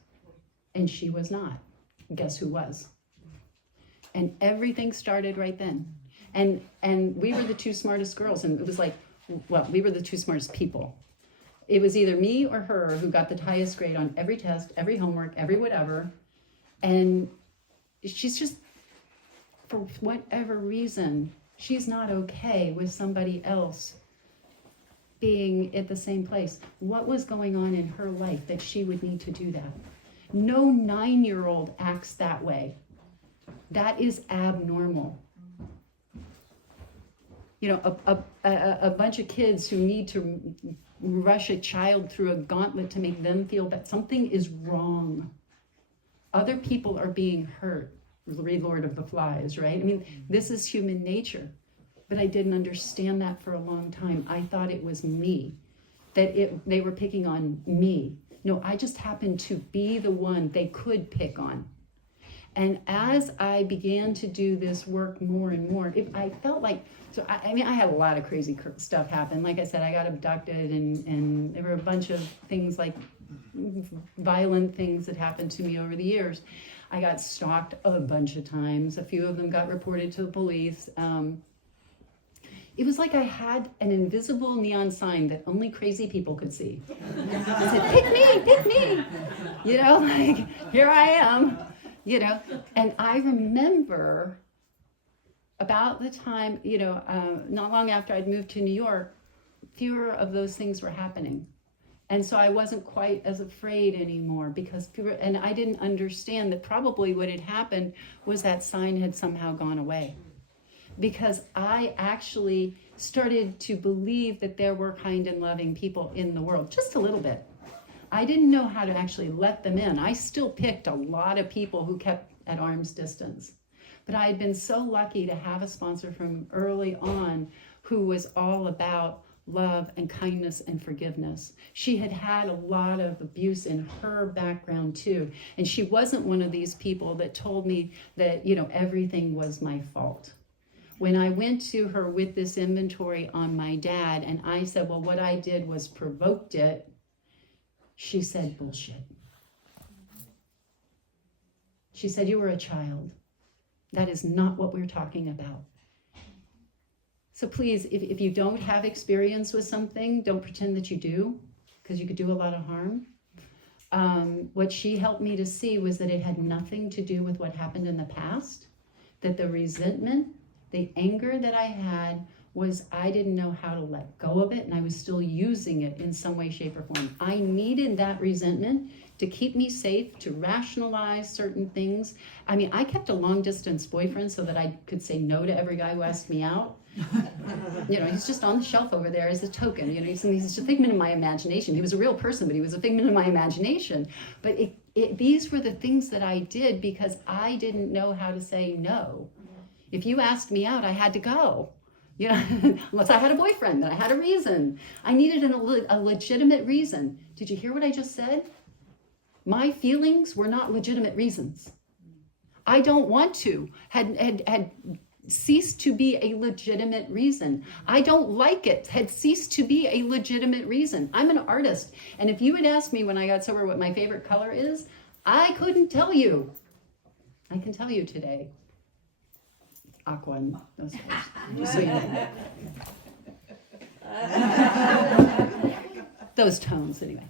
And she was not. Guess who was? And everything started right then. And we were the two smartest girls. And it was like, we were the two smartest people. It was either me or her who got the highest grade on every test, every homework, every whatever. And she's just, for whatever reason, she's not okay with somebody else being at the same place. What was going on in her life that she would need to do that? No 9-year-old acts that way. That is abnormal. A bunch of kids who need to rush a child through a gauntlet to make them feel that something is wrong. Other people are being hurt. Read Lord of the Flies, right? I mean, this is human nature. But I didn't understand that for a long time. I thought it was me, that they were picking on me. No, I just happened to be the one they could pick on. And as I began to do this work more and more, I felt like, I had a lot of crazy stuff happen. Like I said, I got abducted and there were a bunch of things like violent things that happened to me over the years. I got stalked a bunch of times. A few of them got reported to the police. It was like I had an invisible neon sign that only crazy people could see. I said, pick me, like, here I am, And I remember about the time, not long after I'd moved to New York, fewer of those things were happening. And so I wasn't quite as afraid anymore and I didn't understand that probably what had happened was that sign had somehow gone away. Because I actually started to believe that there were kind and loving people in the world, just a little bit. I didn't know how to actually let them in. I still picked a lot of people who kept at arm's distance. But I had been so lucky to have a sponsor from early on who was all about love and kindness and forgiveness. She had had a lot of abuse in her background too. And she wasn't one of these people that told me that, everything was my fault. When I went to her with this inventory on my dad and I said, well, what I did was provoked it, she said, bullshit. She said, you were a child. That is not what we're talking about. So please, if you don't have experience with something, don't pretend that you do, because you could do a lot of harm. What she helped me to see was that it had nothing to do with what happened in the past, that the resentment, the anger that I had was I didn't know how to let go of it, and I was still using it in some way, shape, or form. I needed that resentment to keep me safe, to rationalize certain things. I kept a long-distance boyfriend so that I could say no to every guy who asked me out. He's just on the shelf over there as a token. He's a figment of my imagination. He was a real person, but he was a figment of my imagination. But these were the things that I did because I didn't know how to say no. If you asked me out, I had to go. Unless I had a boyfriend, then I had a reason. I needed a legitimate reason. Did you hear what I just said? My feelings were not legitimate reasons. I don't want to, had ceased to be a legitimate reason. I don't like it had ceased to be a legitimate reason. I'm an artist. And if you had asked me when I got sober what my favorite color is, I couldn't tell you. I can tell you today. Aqua and those colors. So, those tones anyway.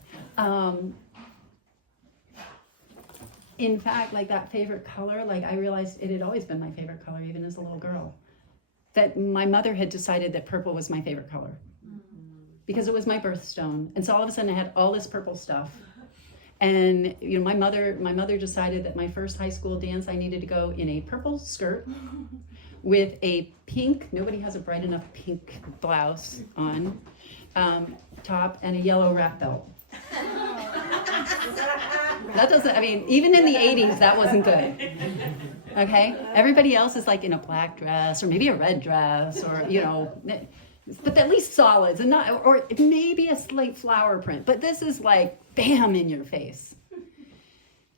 In fact, like that favorite color, like I realized it had always been my favorite color, even as a little girl. That my mother had decided that purple was my favorite color because it was my birthstone. And so all of a sudden I had all this purple stuff. And you know, my mother decided that my first high school dance, I needed to go in a purple skirt with a pink, nobody has a bright enough pink blouse on, top, and a yellow wrap belt. That doesn't, I mean, even in the 80s, that wasn't good. Okay? Everybody else is like in a black dress or maybe a red dress or, you know, but at least solids and not, or maybe a slight flower print. But this is like, bam, in your face.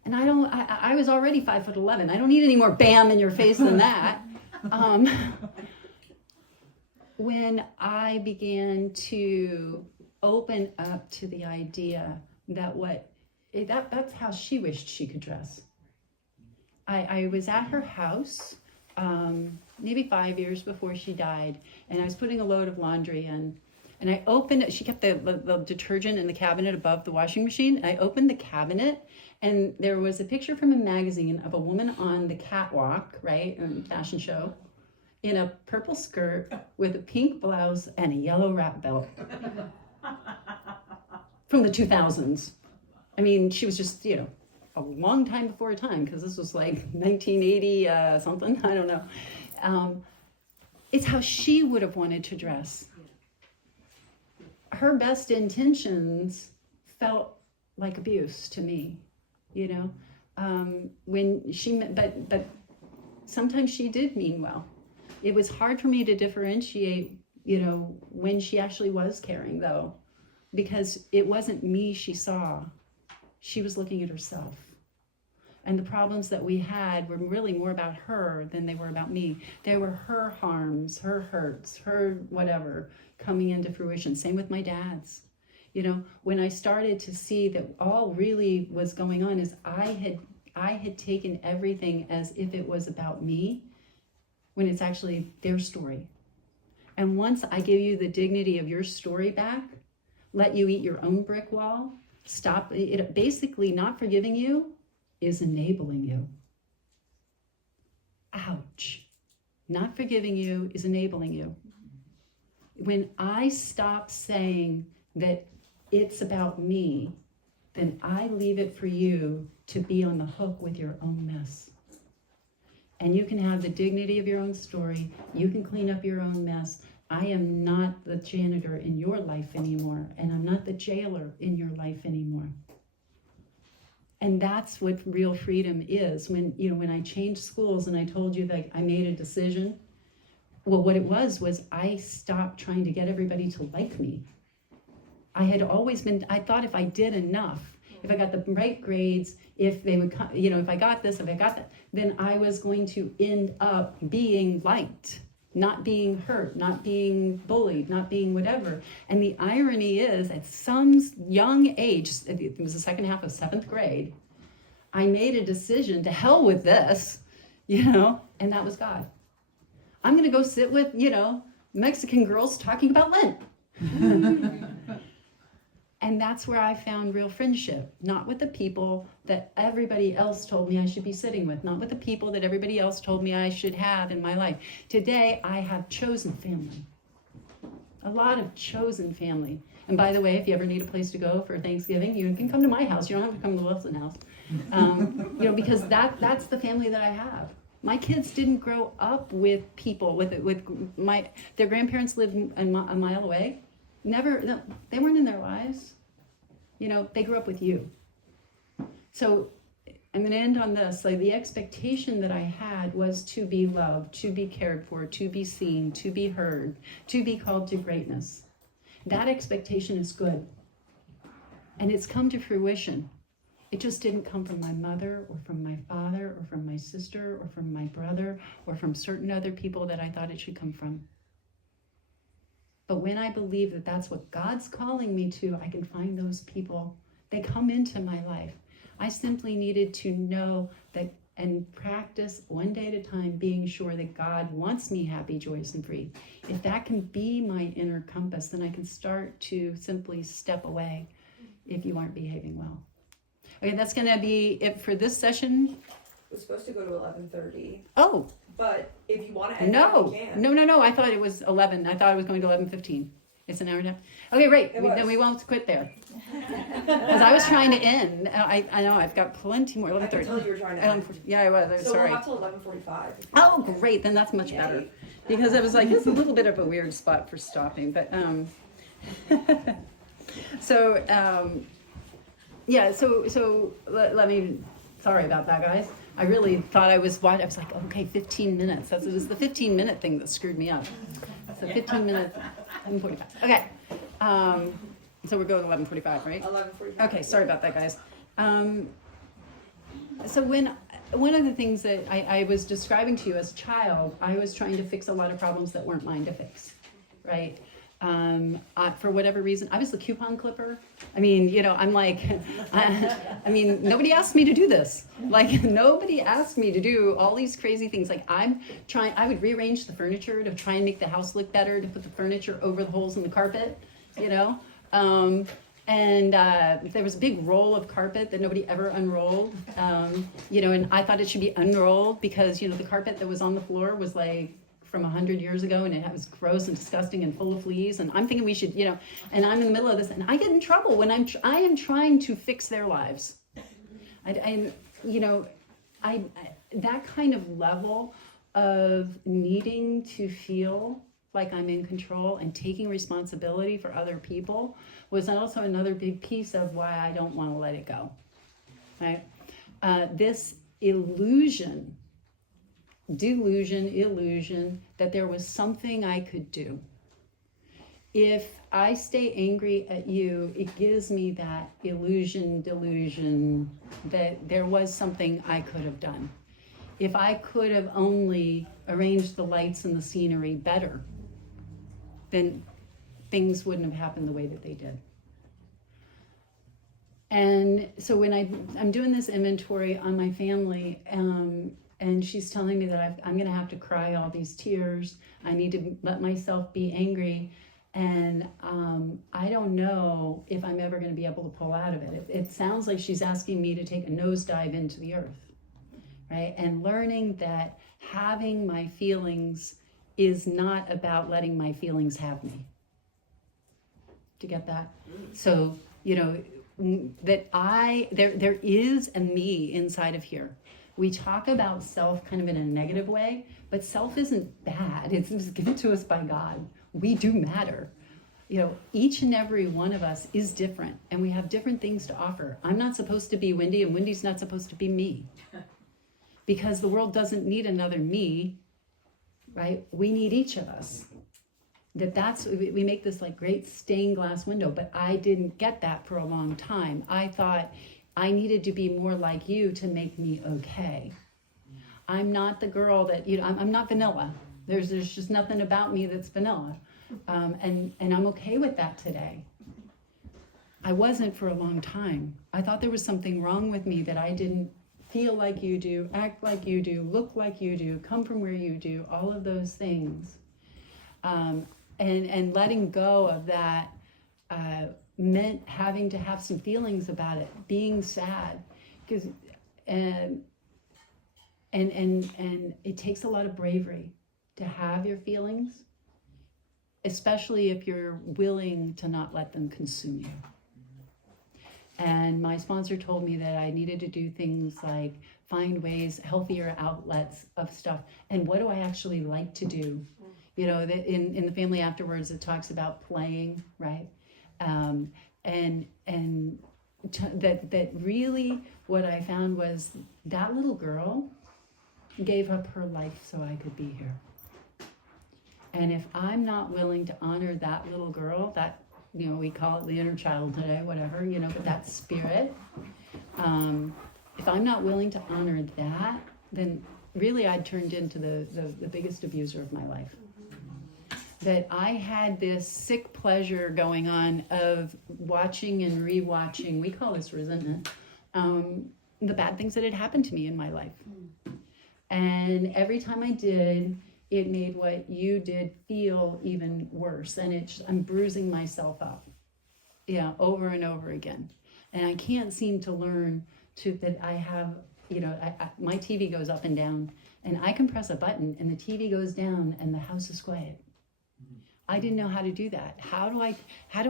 And I was already 5'11". I don't need any more bam in your face than that. When I began to open up to the idea that that's how she wished she could dress. I was at her house maybe 5 years before she died, and I was putting a load of laundry in, and I opened it. She kept the detergent in the cabinet above the washing machine, and I opened the cabinet, and there was a picture from a magazine of a woman on the catwalk, right, in a fashion show, in a purple skirt with a pink blouse and a yellow wrap belt. From the 2000s. I mean, she was just, you know, a long time before her time, because this was like 1980 something, I don't know. It's how she would have wanted to dress. Her best intentions felt like abuse to me, you know. When she, but sometimes she did mean well. It was hard for me to differentiate, you know, when she actually was caring, though, because it wasn't me she saw. She was looking at herself. And the problems that we had were really more about her than they were about me. They were her harms, her hurts, her whatever coming into fruition. Same with my dad's. You know, when I started to see that all really was going on is I had taken everything as if it was about me, when it's actually their story. And once I give you the dignity of your story back, let you eat your own brick wall, stop it. Basically, not forgiving you is enabling you. Ouch. Not forgiving you is enabling you. When I stop saying that it's about me, then I leave it for you to be on the hook with your own mess. And you can have the dignity of your own story. You can clean up your own mess. I am not the janitor in your life anymore, and I'm not the jailer in your life anymore. And that's what real freedom is. When I changed schools and I told you that I made a decision, well, what it was I stopped trying to get everybody to like me. I thought if I did enough, if I got the right grades, if they would, if I got this, if I got that, then I was going to end up being liked, not being hurt, not being bullied, not being whatever. And the irony is, at some young age, it was the second half of 7th grade, I made a decision to hell with this, and that was God. I'm going to go sit with, Mexican girls talking about Lent. And that's where I found real friendship, not with the people that everybody else told me I should be sitting with, not with the people that everybody else told me I should have in my life. Today, I have chosen family, a lot of chosen family. And by the way, if you ever need a place to go for Thanksgiving, you can come to my house. You don't have to come to the Wilson house, because that's the family that I have. My kids didn't grow up with people, their grandparents lived a mile away. Never, they weren't in their lives. They grew up with you. So I'm going to end on this. Like, the expectation that I had was to be loved, to be cared for, to be seen, to be heard, to be called to greatness. That expectation is good. And it's come to fruition. It just didn't come from my mother or from my father or from my sister or from my brother or from certain other people that I thought it should come from. But when I believe that that's what God's calling me to, I can find those people. They come into my life. I simply needed to know that and practice one day at a time, being sure that God wants me happy, joyous, and free. If that can be my inner compass, then I can start to simply step away if you aren't behaving well. Okay, that's going to be it for this session. It was supposed to go to 11:30. Oh. But if you want to end No. it, you can. No. I thought it was 11. I thought it was going to 11:15. It's an hour and a half. Okay, right. Then we won't quit there. Because I was trying to end. I know I've got plenty more. 11:30. I can tell you were trying to end. Yeah, I was. So sorry. we'll have till 11:45. Oh, great. Then that's much better. Because it was like, it's a little bit of a weird spot for stopping. But, so let me, sorry about that, guys. I really thought I was like, okay, 15 minutes. It was the 15-minute thing that screwed me up. So 15 minutes, 11:45. Okay. So we're going to 11:45, right? 11:45. Okay, sorry about that, guys. So one of the things that I was describing to you as a child, I was trying to fix a lot of problems that weren't mine to fix, right? For whatever reason, I was the coupon clipper. I mean, I'm like, nobody asked me to do this. Like, nobody asked me to do all these crazy things. Like, I would rearrange the furniture to try and make the house look better, to put the furniture over the holes in the carpet, and there was a big roll of carpet that nobody ever unrolled, and I thought it should be unrolled because, the carpet that was on the floor was like, from 100 years ago, and it was gross and disgusting and full of fleas, and I'm thinking we should, and I'm in the middle of this, and I get in trouble when I am trying to fix their lives. That kind of level of needing to feel like I'm in control and taking responsibility for other people was also another big piece of why I don't want to let it go, right? This illusion that there was something I could do. If I stay angry at you, it gives me that delusion that there was something I could have done. If I could have only arranged the lights and the scenery better, then things wouldn't have happened the way that they did. And so when I'm doing this inventory on my family, and she's telling me that I'm going to have to cry all these tears. I need to let myself be angry. And I don't know if I'm ever going to be able to pull out of it. It sounds like she's asking me to take a nosedive into the earth, right? And learning that having my feelings is not about letting my feelings have me. Do you get that? So, that there is a me inside of here. We talk about self kind of in a negative way, but self isn't bad. It's given to us by God. We do matter. Each and every one of us is different, and we have different things to offer. I'm not supposed to be Wendy, and Wendy's not supposed to be me. Because the world doesn't need another me, right? We need each of us. We make this like great stained glass window, but I didn't get that for a long time. I thought I needed to be more like you to make me okay. I'm not the girl that, I'm not vanilla. There's just nothing about me that's vanilla. And I'm okay with that today. I wasn't for a long time. I thought there was something wrong with me, that I didn't feel like you do, act like you do, look like you do, come from where you do, all of those things. And letting go of that meant having to have some feelings about it, being sad, because and it takes a lot of bravery to have your feelings, especially if you're willing to not let them consume you. And my sponsor told me that I needed to do things like find ways, healthier outlets of stuff. And what do I actually like to do? In the family afterwards, it talks about playing, right? That really what I found was that little girl gave up her life so I could be here. And if I'm not willing to honor that little girl, that, we call it the inner child today, whatever, but that spirit, If I'm not willing to honor that, then really I'd turned into the biggest abuser of my life. That I had this sick pleasure going on of watching and rewatching, we call this resentment, the bad things that had happened to me in my life. And every time I did, it made what you did feel even worse. And I'm bruising myself up, over and over again. And I can't seem to learn that I have, my TV goes up and down, and I can press a button and the TV goes down and the house is quiet. I didn't know how to do that. How do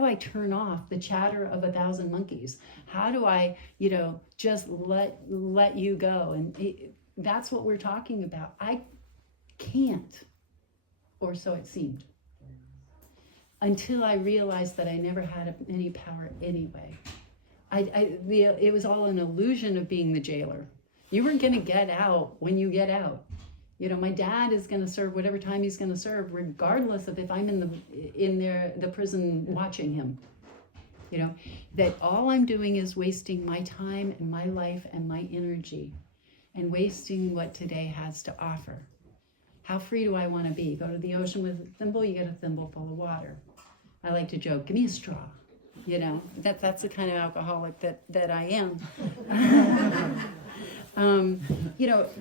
I turn off the chatter of 1,000 monkeys? How do I, just let you go? And that's what we're talking about. I can't, or so it seemed, until I realized that I never had any power anyway. It was all an illusion of being the jailer. You weren't going to get out when you get out. My dad is going to serve whatever time he's going to serve, regardless of if I'm in the prison watching him. That all I'm doing is wasting my time and my life and my energy, and wasting what today has to offer. How free do I want to be? Go to the ocean with a thimble, you get a thimble full of water. I like to joke, give me a straw. That's the kind of alcoholic that I am.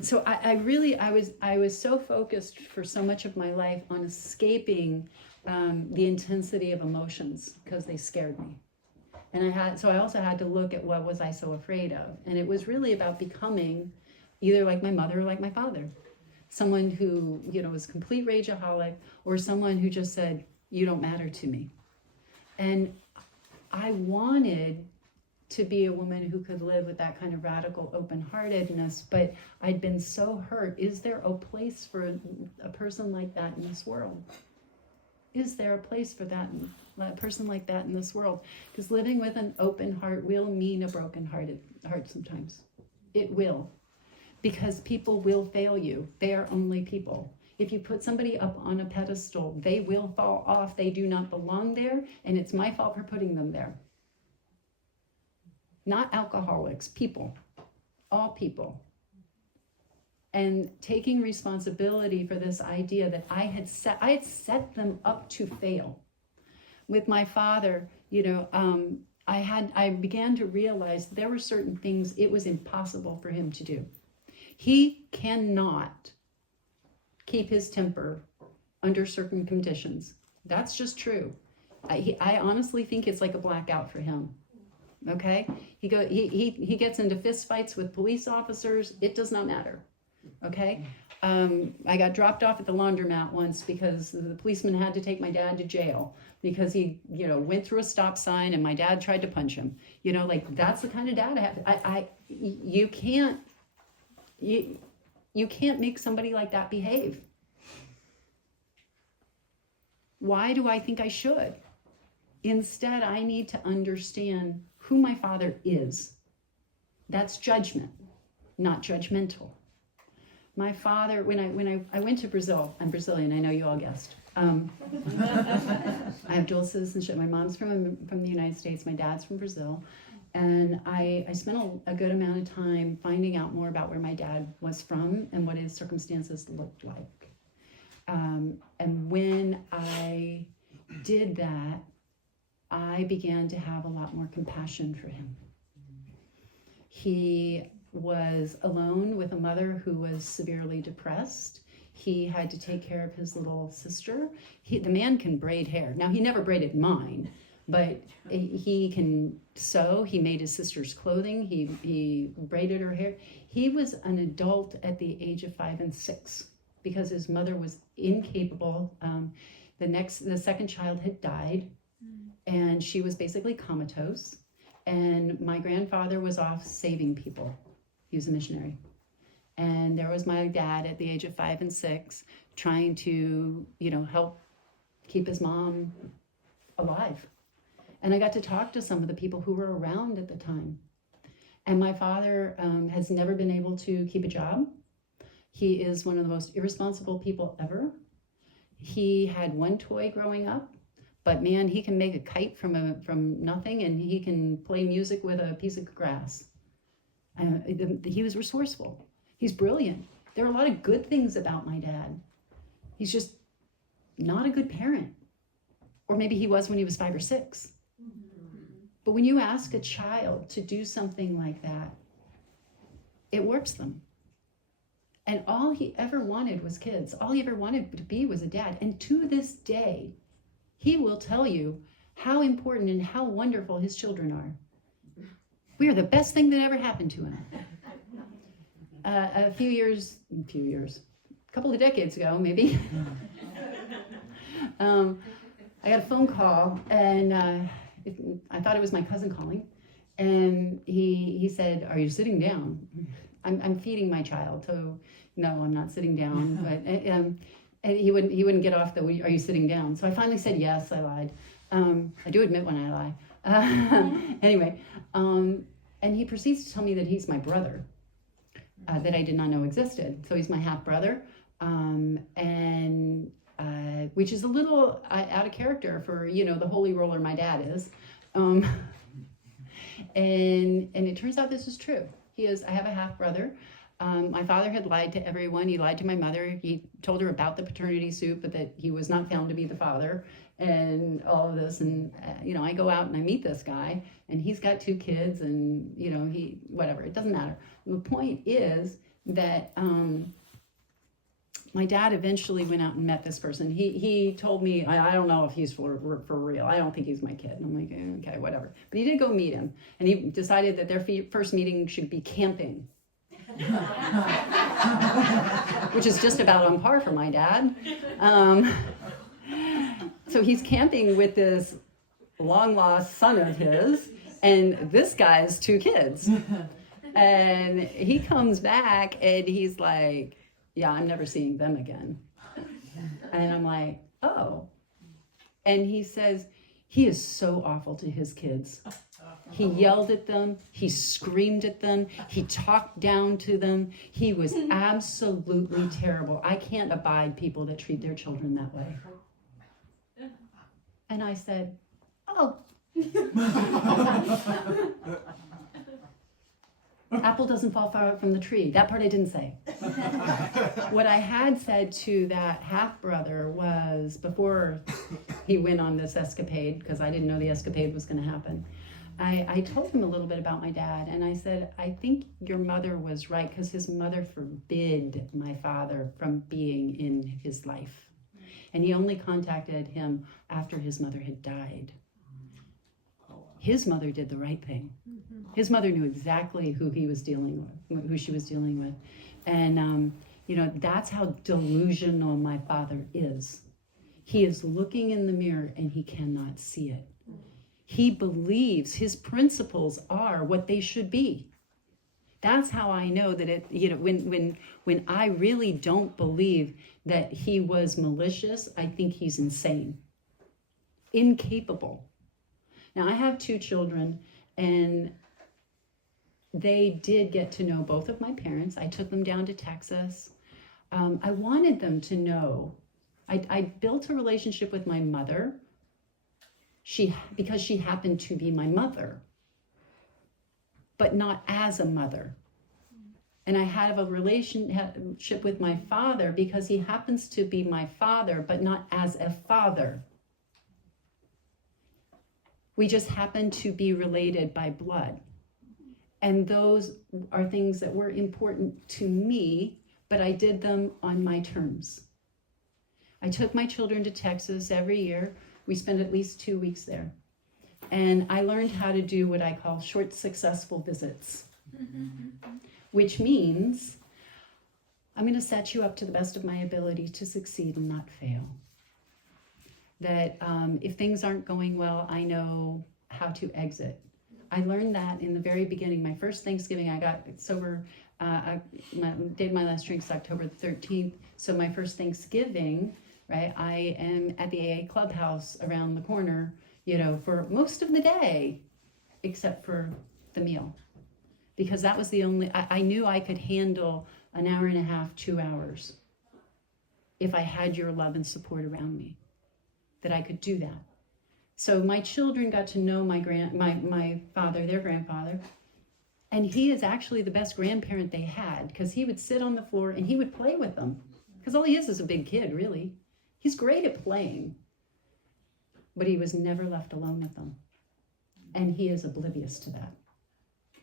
So I was so focused for so much of my life on escaping the intensity of emotions because they scared me. And I also had to look at what was I so afraid of. And it was really about becoming either like my mother or like my father. Someone who, was a complete rageaholic, or someone who just said, you don't matter to me. And I wanted to be a woman who could live with that kind of radical open-heartedness, but I'd been so hurt. Is there a place for a person like that in this world? Is there a place for a person like that in this world? Because living with an open heart will mean a broken heart sometimes. It will. Because people will fail you. They are only people. If you put somebody up on a pedestal, they will fall off. They do not belong there, and it's my fault for putting them there. Not alcoholics, people, all people. And taking responsibility for this idea that I had set them up to fail. With my father, I began to realize there were certain things it was impossible for him to do. He cannot keep his temper under certain conditions. That's just true. I honestly think it's like a blackout for him. Okay, he gets into fist fights with police officers. It does not matter. Okay, I got dropped off at the laundromat once because the policeman had to take my dad to jail because he went through a stop sign and my dad tried to punch him. That's the kind of dad I have. You can't make somebody like that behave. Why do I think I should? Instead, I need to understand who my father is. That's judgment, not judgmental. My father, when I went to Brazil, I'm Brazilian, I know you all guessed. I have dual citizenship. My mom's from the United States, my dad's from Brazil. And I spent a good amount of time finding out more about where my dad was from and what his circumstances looked like. And when I did that, I began to have a lot more compassion for him. He was alone with a mother who was severely depressed. He had to take care of his little sister. The man can braid hair. Now, he never braided mine, but he can sew. He made his sister's clothing. He braided her hair. He was an adult at the age of 5 and 6 because his mother was incapable. The second child had died, and she was basically comatose. And my grandfather was off saving people. He was a missionary. And there was my dad at the age of 5 and 6 trying to, help keep his mom alive. And I got to talk to some of the people who were around at the time. And my father has never been able to keep a job. He is one of the most irresponsible people ever. He had one toy growing up, but man, he can make a kite from nothing, and he can play music with a piece of grass. He was resourceful. He's brilliant. There are a lot of good things about my dad. He's just not a good parent. Or maybe he was when he was 5 or 6. But when you ask a child to do something like that, it warps them. And all he ever wanted was kids. All he ever wanted to be was a dad. And to this day, he will tell you how important and how wonderful his children are. We are the best thing that ever happened to him. A couple of decades ago, maybe, I got a phone call, and I thought it was my cousin calling, and he said, "Are you sitting down?" I'm feeding my child, so no, I'm not sitting down. But and he wouldn't get off the "Are you sitting down?" So I finally said yes. I lied. I do admit when I lie. Anyway, and he proceeds to tell me that he's my brother, that I did not know existed. So he's my half brother, and which is a little out of character for the holy roller my dad is, and it turns out this is true. I have a half brother. My father had lied to everyone. He lied to my mother. He told her about the paternity suit, but that he was not found to be the father, and all of this. And I go out and I meet this guy, and he's got 2 kids, and whatever. It doesn't matter. The point is that my dad eventually went out and met this person. He told me, I don't know if he's for real. I don't think he's my kid. And I'm like, okay, whatever. But he did go meet him, and he decided that their first meeting should be camping. Which is just about on par for my dad. So he's camping with this long lost son of his, and this guy's 2 kids. And he comes back and he's like, "Yeah, I'm never seeing them again." And I'm like, "Oh." And he says, he is so awful to his kids. He yelled at them. He screamed at them. He talked down to them. He was absolutely terrible. I can't abide people that treat their children that way. And I said, "Oh." Apple doesn't fall far from the tree. That part I didn't say. What I had said to that half-brother was, before he went on this escapade, because I didn't know the escapade was going to happen, I told him a little bit about my dad, and I said, "I think your mother was right, because his mother forbid my father from being in his life. And he only contacted him after his mother had died. His mother did the right thing. His mother knew exactly who he was dealing with, who she was dealing with. And, that's how delusional my father is. He is looking in the mirror and he cannot see it. He believes his principles are what they should be. That's how I know that when I really don't believe that he was malicious, I think he's insane, incapable. Now, I have 2 children, and they did get to know both of my parents. I took them down to Texas. I wanted them to know. I built a relationship with my mother because she happened to be my mother, but not as a mother. And I have a relationship with my father because he happens to be my father, but not as a father. We just happen to be related by blood. And those are things that were important to me, but I did them on my terms. I took my children to Texas every year. We spent at least 2 weeks there. And I learned how to do what I call short, successful visits, which means I'm going to set you up to the best of my ability to succeed and not fail. That if things aren't going well, I know how to exit. I learned that in the very beginning. My first Thanksgiving, I got sober. Did my last drinks October 13th. So my first Thanksgiving, right, I am at the AA clubhouse around the corner, for most of the day, except for the meal. Because that was the only, I knew I could handle an hour and a half, 2 hours, if I had your love and support around me, that I could do that. So my children got to know my father, their grandfather, And he is actually the best grandparent they had, because he would sit on the floor and he would play with them. Because all he is a big kid, really. He's great at playing. But he was never left alone with them. And he is oblivious to that.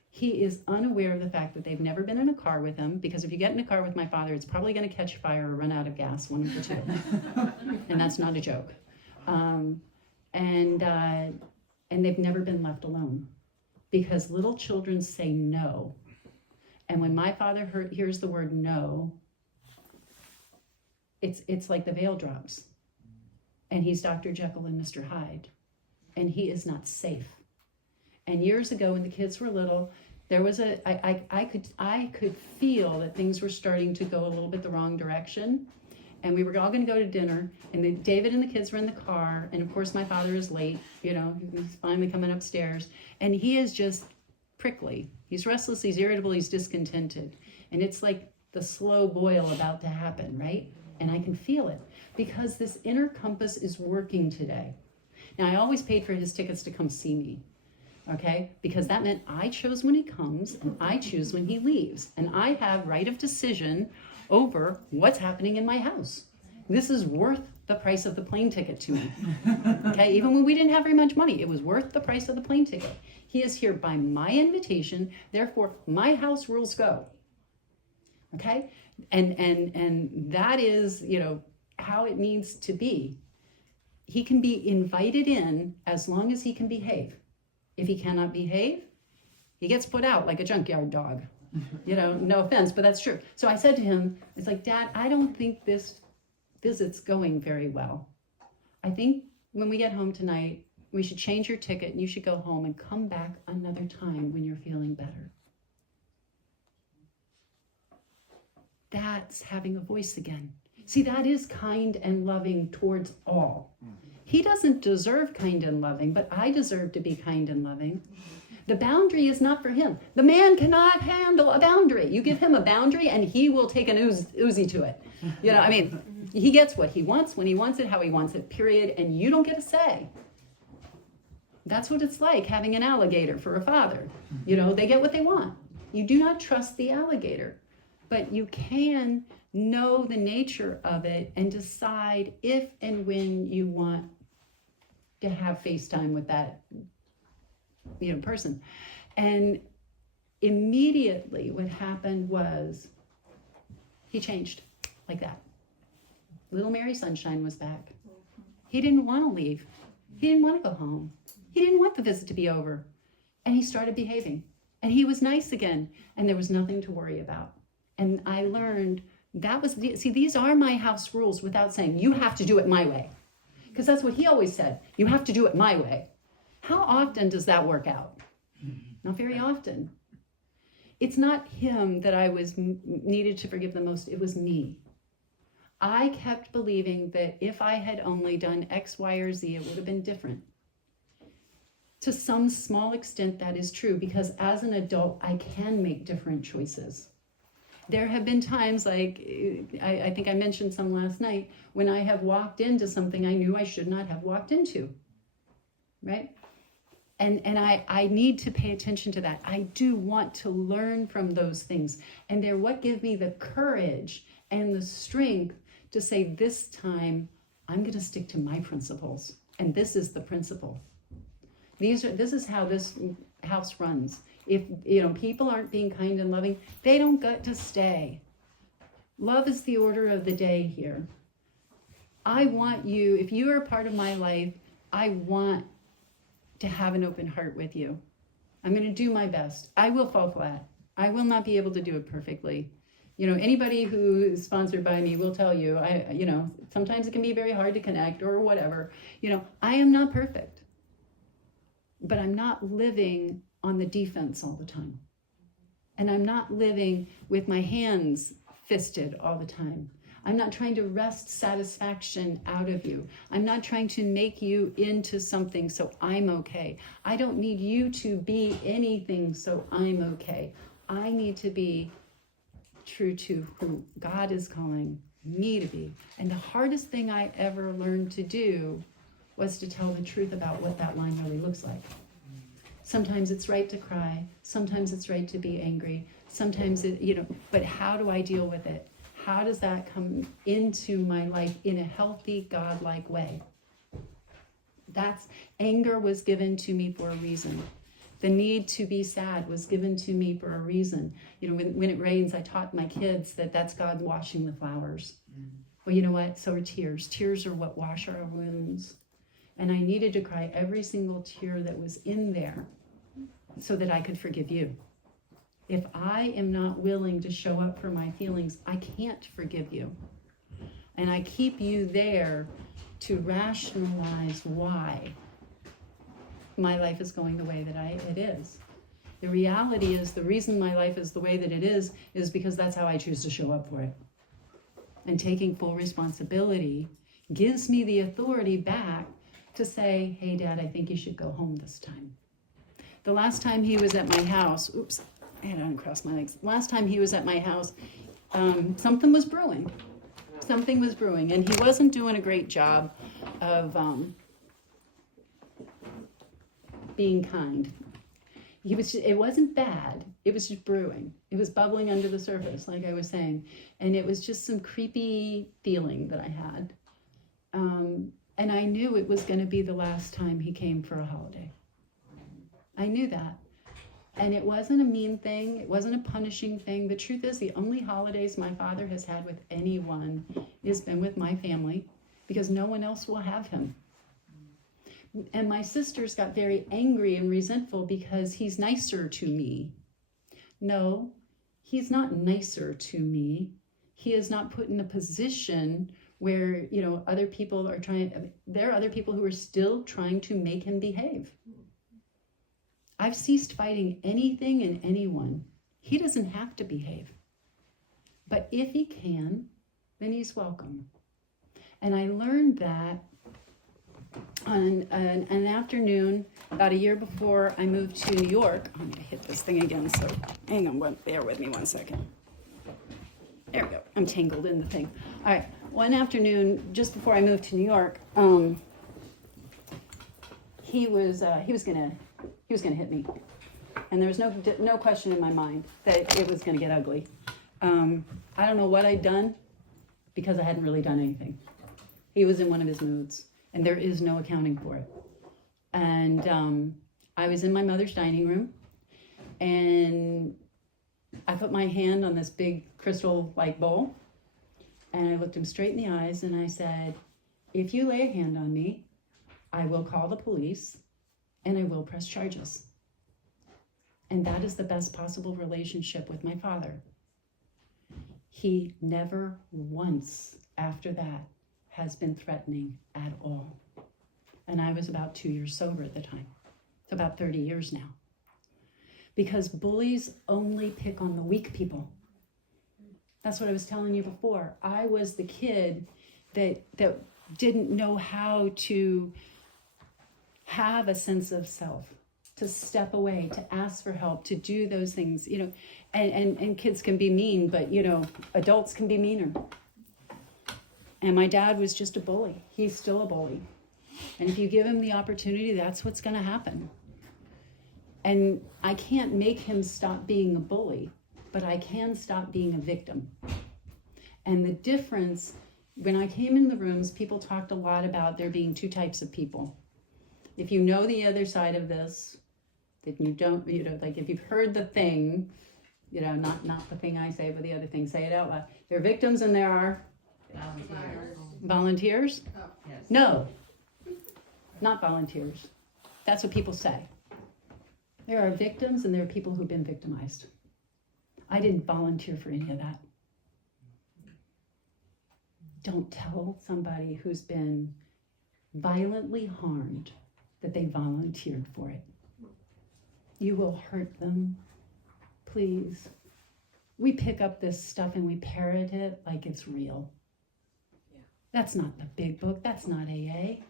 He is unaware of the fact that they've never been in a car with him, because if you get in a car with my father, it's probably going to catch fire or run out of gas, one of the two. And that's not a joke. And they've never been left alone, because little children say no. And when my father hears the word no, it's like the veil drops. And he's Dr. Jekyll and Mr. Hyde. And he is not safe. And years ago, when the kids were little, there was I could feel that things were starting to go a little bit the wrong direction. And we were all going to go to dinner, and David and the kids were in the car, and of course my father is late, he's finally coming upstairs, and he is just prickly. He's restless, he's irritable, he's discontented. And it's like the slow boil about to happen, right? And I can feel it, because this inner compass is working today. Now, I always paid for his tickets to come see me. Okay, because that meant I chose when he comes and I choose when he leaves. And I have right of decision over what's happening in my house. This is worth the price of the plane ticket to me. Okay, even when we didn't have very much money, it was worth the price of the plane ticket. He is here by my invitation, therefore my house rules go. Okay, and that is, how it needs to be. He can be invited in as long as he can behave. If he cannot behave, he gets put out like a junkyard dog. No offense, but that's true. So I said to him, it's like, Dad, I don't think this visit's going very well. I think when we get home tonight, we should change your ticket and you should go home and come back another time when you're feeling better. That's having a voice again. See, that is kind and loving towards all. He doesn't deserve kind and loving, but I deserve to be kind and loving. The boundary is not for him. The man cannot handle a boundary. You give him a boundary and he will take an Uzi to it. He gets what he wants, when he wants it, how he wants it, period. And you don't get a say. That's what it's like having an alligator for a father. They get what they want. You do not trust the alligator, but you can know the nature of it and decide if and when you want to have FaceTime with that person. And immediately what happened was he changed like that. Little Mary Sunshine was back. He didn't want to leave. He didn't want to go home. He didn't want the visit to be over. And he started behaving. And he was nice again. And there was nothing to worry about. And I learned these are my house rules, without saying, you have to do it my way. Because that's what he always said. You have to do it my way. How often does that work out? Not very often. It's not him that I needed to forgive the most. It was me. I kept believing that if I had only done X, Y, or Z, it would have been different. To some small extent, that is true, because as an adult, I can make different choices. There have been times, like I think I mentioned some last night, when I have walked into something I knew I should not have walked into, right? And I need to pay attention to that. I do want to learn from those things. And they're what give me the courage and the strength to say, this time, I'm going to stick to my principles. And this is the principle. This is how this house runs. If people aren't being kind and loving, they don't get to stay. Love is the order of the day here. I want you, if you are a part of my life, I want to have an open heart with you. I'm going to do my best. I will fall flat. I will not be able to do it perfectly. Anybody who is sponsored by me will tell you, sometimes it can be very hard to connect or whatever. I am not perfect, but I'm not living on the defense all the time. And I'm not living with my hands fisted all the time. I'm not trying to wrest satisfaction out of you. I'm not trying to make you into something so I'm okay. I don't need you to be anything so I'm okay. I need to be true to who God is calling me to be. And the hardest thing I ever learned to do was to tell the truth about what that line really looks like. Sometimes it's right to cry. Sometimes it's right to be angry. Sometimes but how do I deal with it? How does that come into my life in a healthy, God-like way? Anger was given to me for a reason. The need to be sad was given to me for a reason. When it rains, I taught my kids that that's God washing the flowers. Well, you know what? So are tears. Tears are what wash our wounds. And I needed to cry every single tear that was in there so that I could forgive you. If I am not willing to show up for my feelings, I can't forgive you. And I keep you there to rationalize why my life is going the way that it is. The reality is the reason my life is the way that it is because that's how I choose to show up for it. And taking full responsibility gives me the authority back to say, hey, Dad, I think you should go home this time. The last time he was at my house, I had to uncross my legs. Last time he was at my house, something was brewing. Something was brewing, and he wasn't doing a great job of being kind. It wasn't bad. It was just brewing. It was bubbling under the surface, like I was saying. And it was just some creepy feeling that I had. And I knew it was going to be the last time he came for a holiday. I knew that. And it wasn't a mean thing. It wasn't a punishing thing. The truth is, the only holidays my father has had with anyone has been with my family, because no one else will have him. And my sisters got very angry and resentful because he's nicer to me. No, he's not nicer to me. He is not put in a position where, other people are there are other people who are still trying to make him behave. I've ceased fighting anything and anyone. He doesn't have to behave. But if he can, then he's welcome. And I learned that on an afternoon about a year before I moved to New York. I'm going to hit this thing again, so hang on, bear with me 1 second. There we go. I'm tangled in the thing. All right. One afternoon, just before I moved to New York, he was gonna hit me, and there was no question in my mind that it was gonna get ugly. I don't know what I'd done, because I hadn't really done anything. He was in one of his moods, and there is no accounting for it. And I was in my mother's dining room, and I put my hand on this big crystal bowl, and I looked him straight in the eyes, and I said, if you lay a hand on me, I will call the police, and I will press charges. And that is the best possible relationship with my father. He never once after that has been threatening at all. And I was about 2 years sober at the time. It's about 30 years now. Because bullies only pick on the weak people. That's what I was telling you before. I was the kid that didn't know how to have a sense of self, to step away, to ask for help, to do those things, and kids can be mean, but adults can be meaner. And my dad was just a bully. He's still a bully. And if you give him the opportunity, that's what's going to happen. And I can't make him stop being a bully, but I can stop being a victim. And the difference, when I came in the rooms, people talked a lot about there being two types of people. If you know the other side of this, that you don't, if you've heard the thing, not the thing I say, but the other thing, say it out loud. There are victims and there are volunteers? Oh, yes. No, not volunteers. That's what people say. There are victims and there are people who've been victimized. I didn't volunteer for any of that. Don't tell somebody who's been violently harmed that they volunteered for it. You will hurt them. Please. We pick up this stuff and we parrot it like it's real. Yeah. That's not the big book. That's not AA.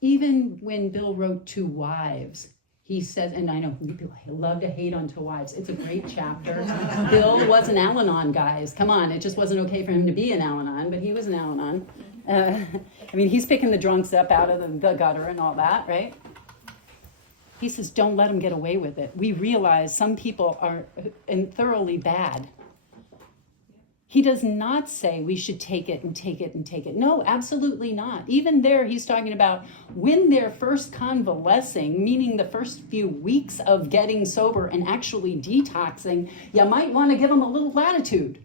Even when Bill wrote Two Wives, he says, and I know people love to hate on Two Wives. It's a great chapter. Bill was an Al-Anon, guys. Come on, it just wasn't okay for him to be an Al-Anon, but he was an Al-Anon. He's picking the drunks up out of the gutter and all that, right? He says, don't let them get away with it. We realize some people are thoroughly bad. He does not say we should take it and take it and take it. No, absolutely not. Even there, he's talking about when they're first convalescing, meaning the first few weeks of getting sober and actually detoxing, you might want to give them a little latitude.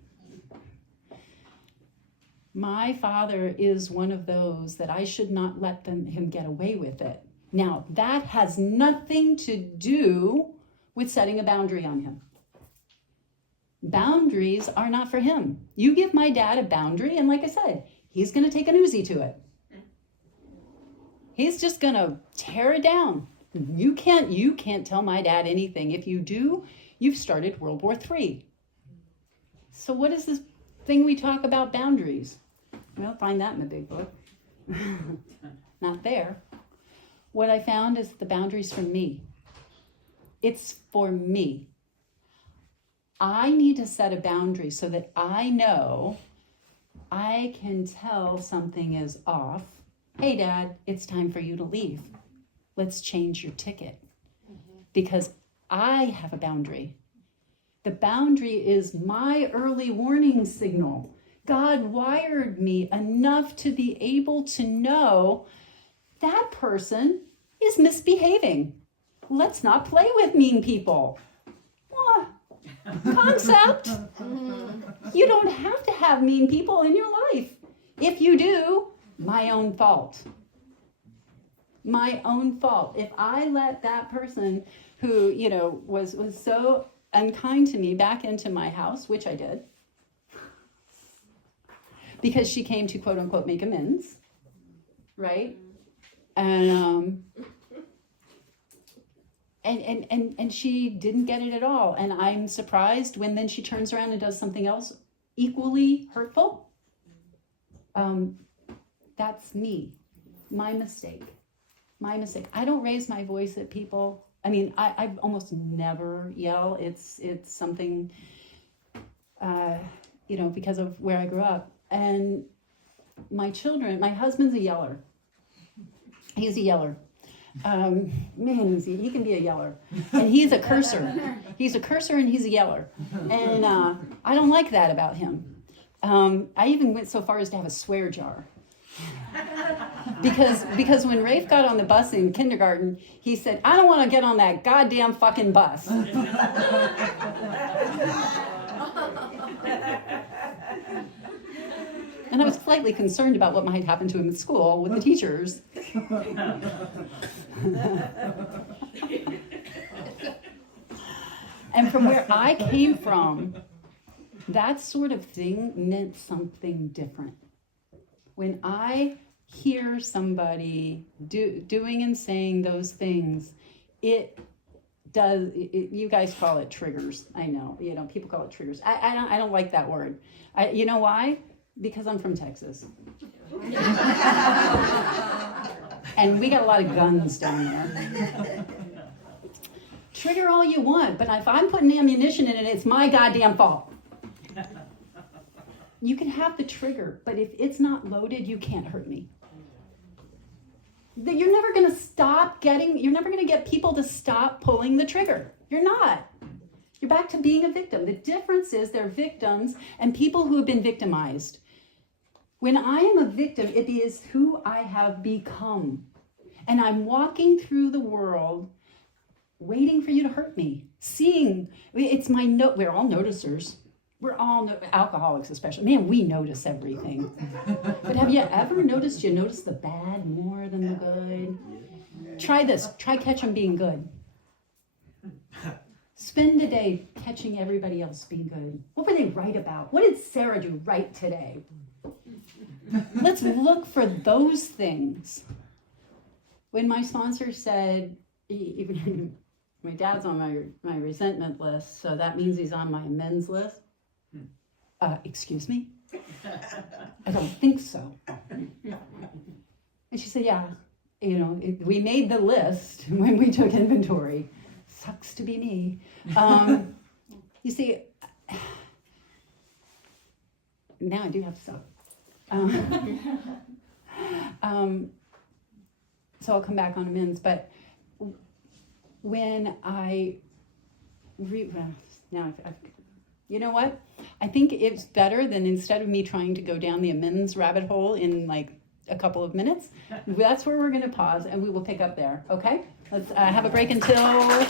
My father is one of those that I should not let him get away with it. Now, that has nothing to do with setting a boundary on him. Boundaries are not for him. You give my dad a boundary, and like I said, he's going to take an Uzi to it. He's just going to tear it down. You can't tell my dad anything. If you do, you've started World War III. So what is this thing we talk about boundaries? Well, find that in the big book. Not there. What I found is the boundaries for me. It's for me. I need to set a boundary so that I know I can tell something is off. Hey, Dad, it's time for you to leave. Let's change your ticket. Because I have a boundary. The boundary is my early warning signal. God wired me enough to be able to know that person is misbehaving. Let's not play with mean people. Concept. You don't have to have mean people in your life. If you do, my own fault. My own fault. If I let that person who, was so unkind to me back into my house, which I did, because she came to quote unquote make amends, right? And she didn't get it at all. And I'm surprised when then she turns around and does something else equally hurtful. That's me. My mistake. I don't raise my voice at people. I mean, I almost never yell. It's something, because of where I grew up. And my husband's a yeller. He's a yeller. He can be a yeller, and he's a cursor. He's a cursor and he's a yeller, and I don't like that about him. I even went so far as to have a swear jar, because when Rafe got on the bus in kindergarten, he said, "I don't want to get on that goddamn fucking bus." And I was slightly concerned about what might happen to him at school with the teachers. And from where I came from, that sort of thing meant something different. When I hear somebody doing and saying those things, it does. You guys call it triggers. I know. People call it triggers. I don't like that word. You know why? Because I'm from Texas. And we got a lot of guns down there. Trigger all you want, but if I'm putting ammunition in it, it's my goddamn fault. You can have the trigger, but if it's not loaded, you can't hurt me. You're never going to get people to stop pulling the trigger. You're not. You're back to being a victim. The difference is they're victims and people who have been victimized. When I am a victim, it is who I have become. And I'm walking through the world waiting for you to hurt me. It's we're all noticers. We're all alcoholics especially. Man, we notice everything. But have you ever noticed you notice the bad more than the good? Try this. Try catch them being good. Spend a day catching everybody else being good. What were they right about? What did Sarah do right today? Let's look for those things. When my sponsor said, even my dad's on my resentment list, so that means he's on my amends list. Excuse me? I don't think so. And she said, yeah, we made the list when we took inventory. Sucks to be me. You see, now I do have to stop. So I'll come back on amends, but when I well, now I've you know what? I think it's better than instead of me trying to go down the amends rabbit hole in like a couple of minutes. That's where we're going to pause, and we will pick up there. Okay? Let's have a break until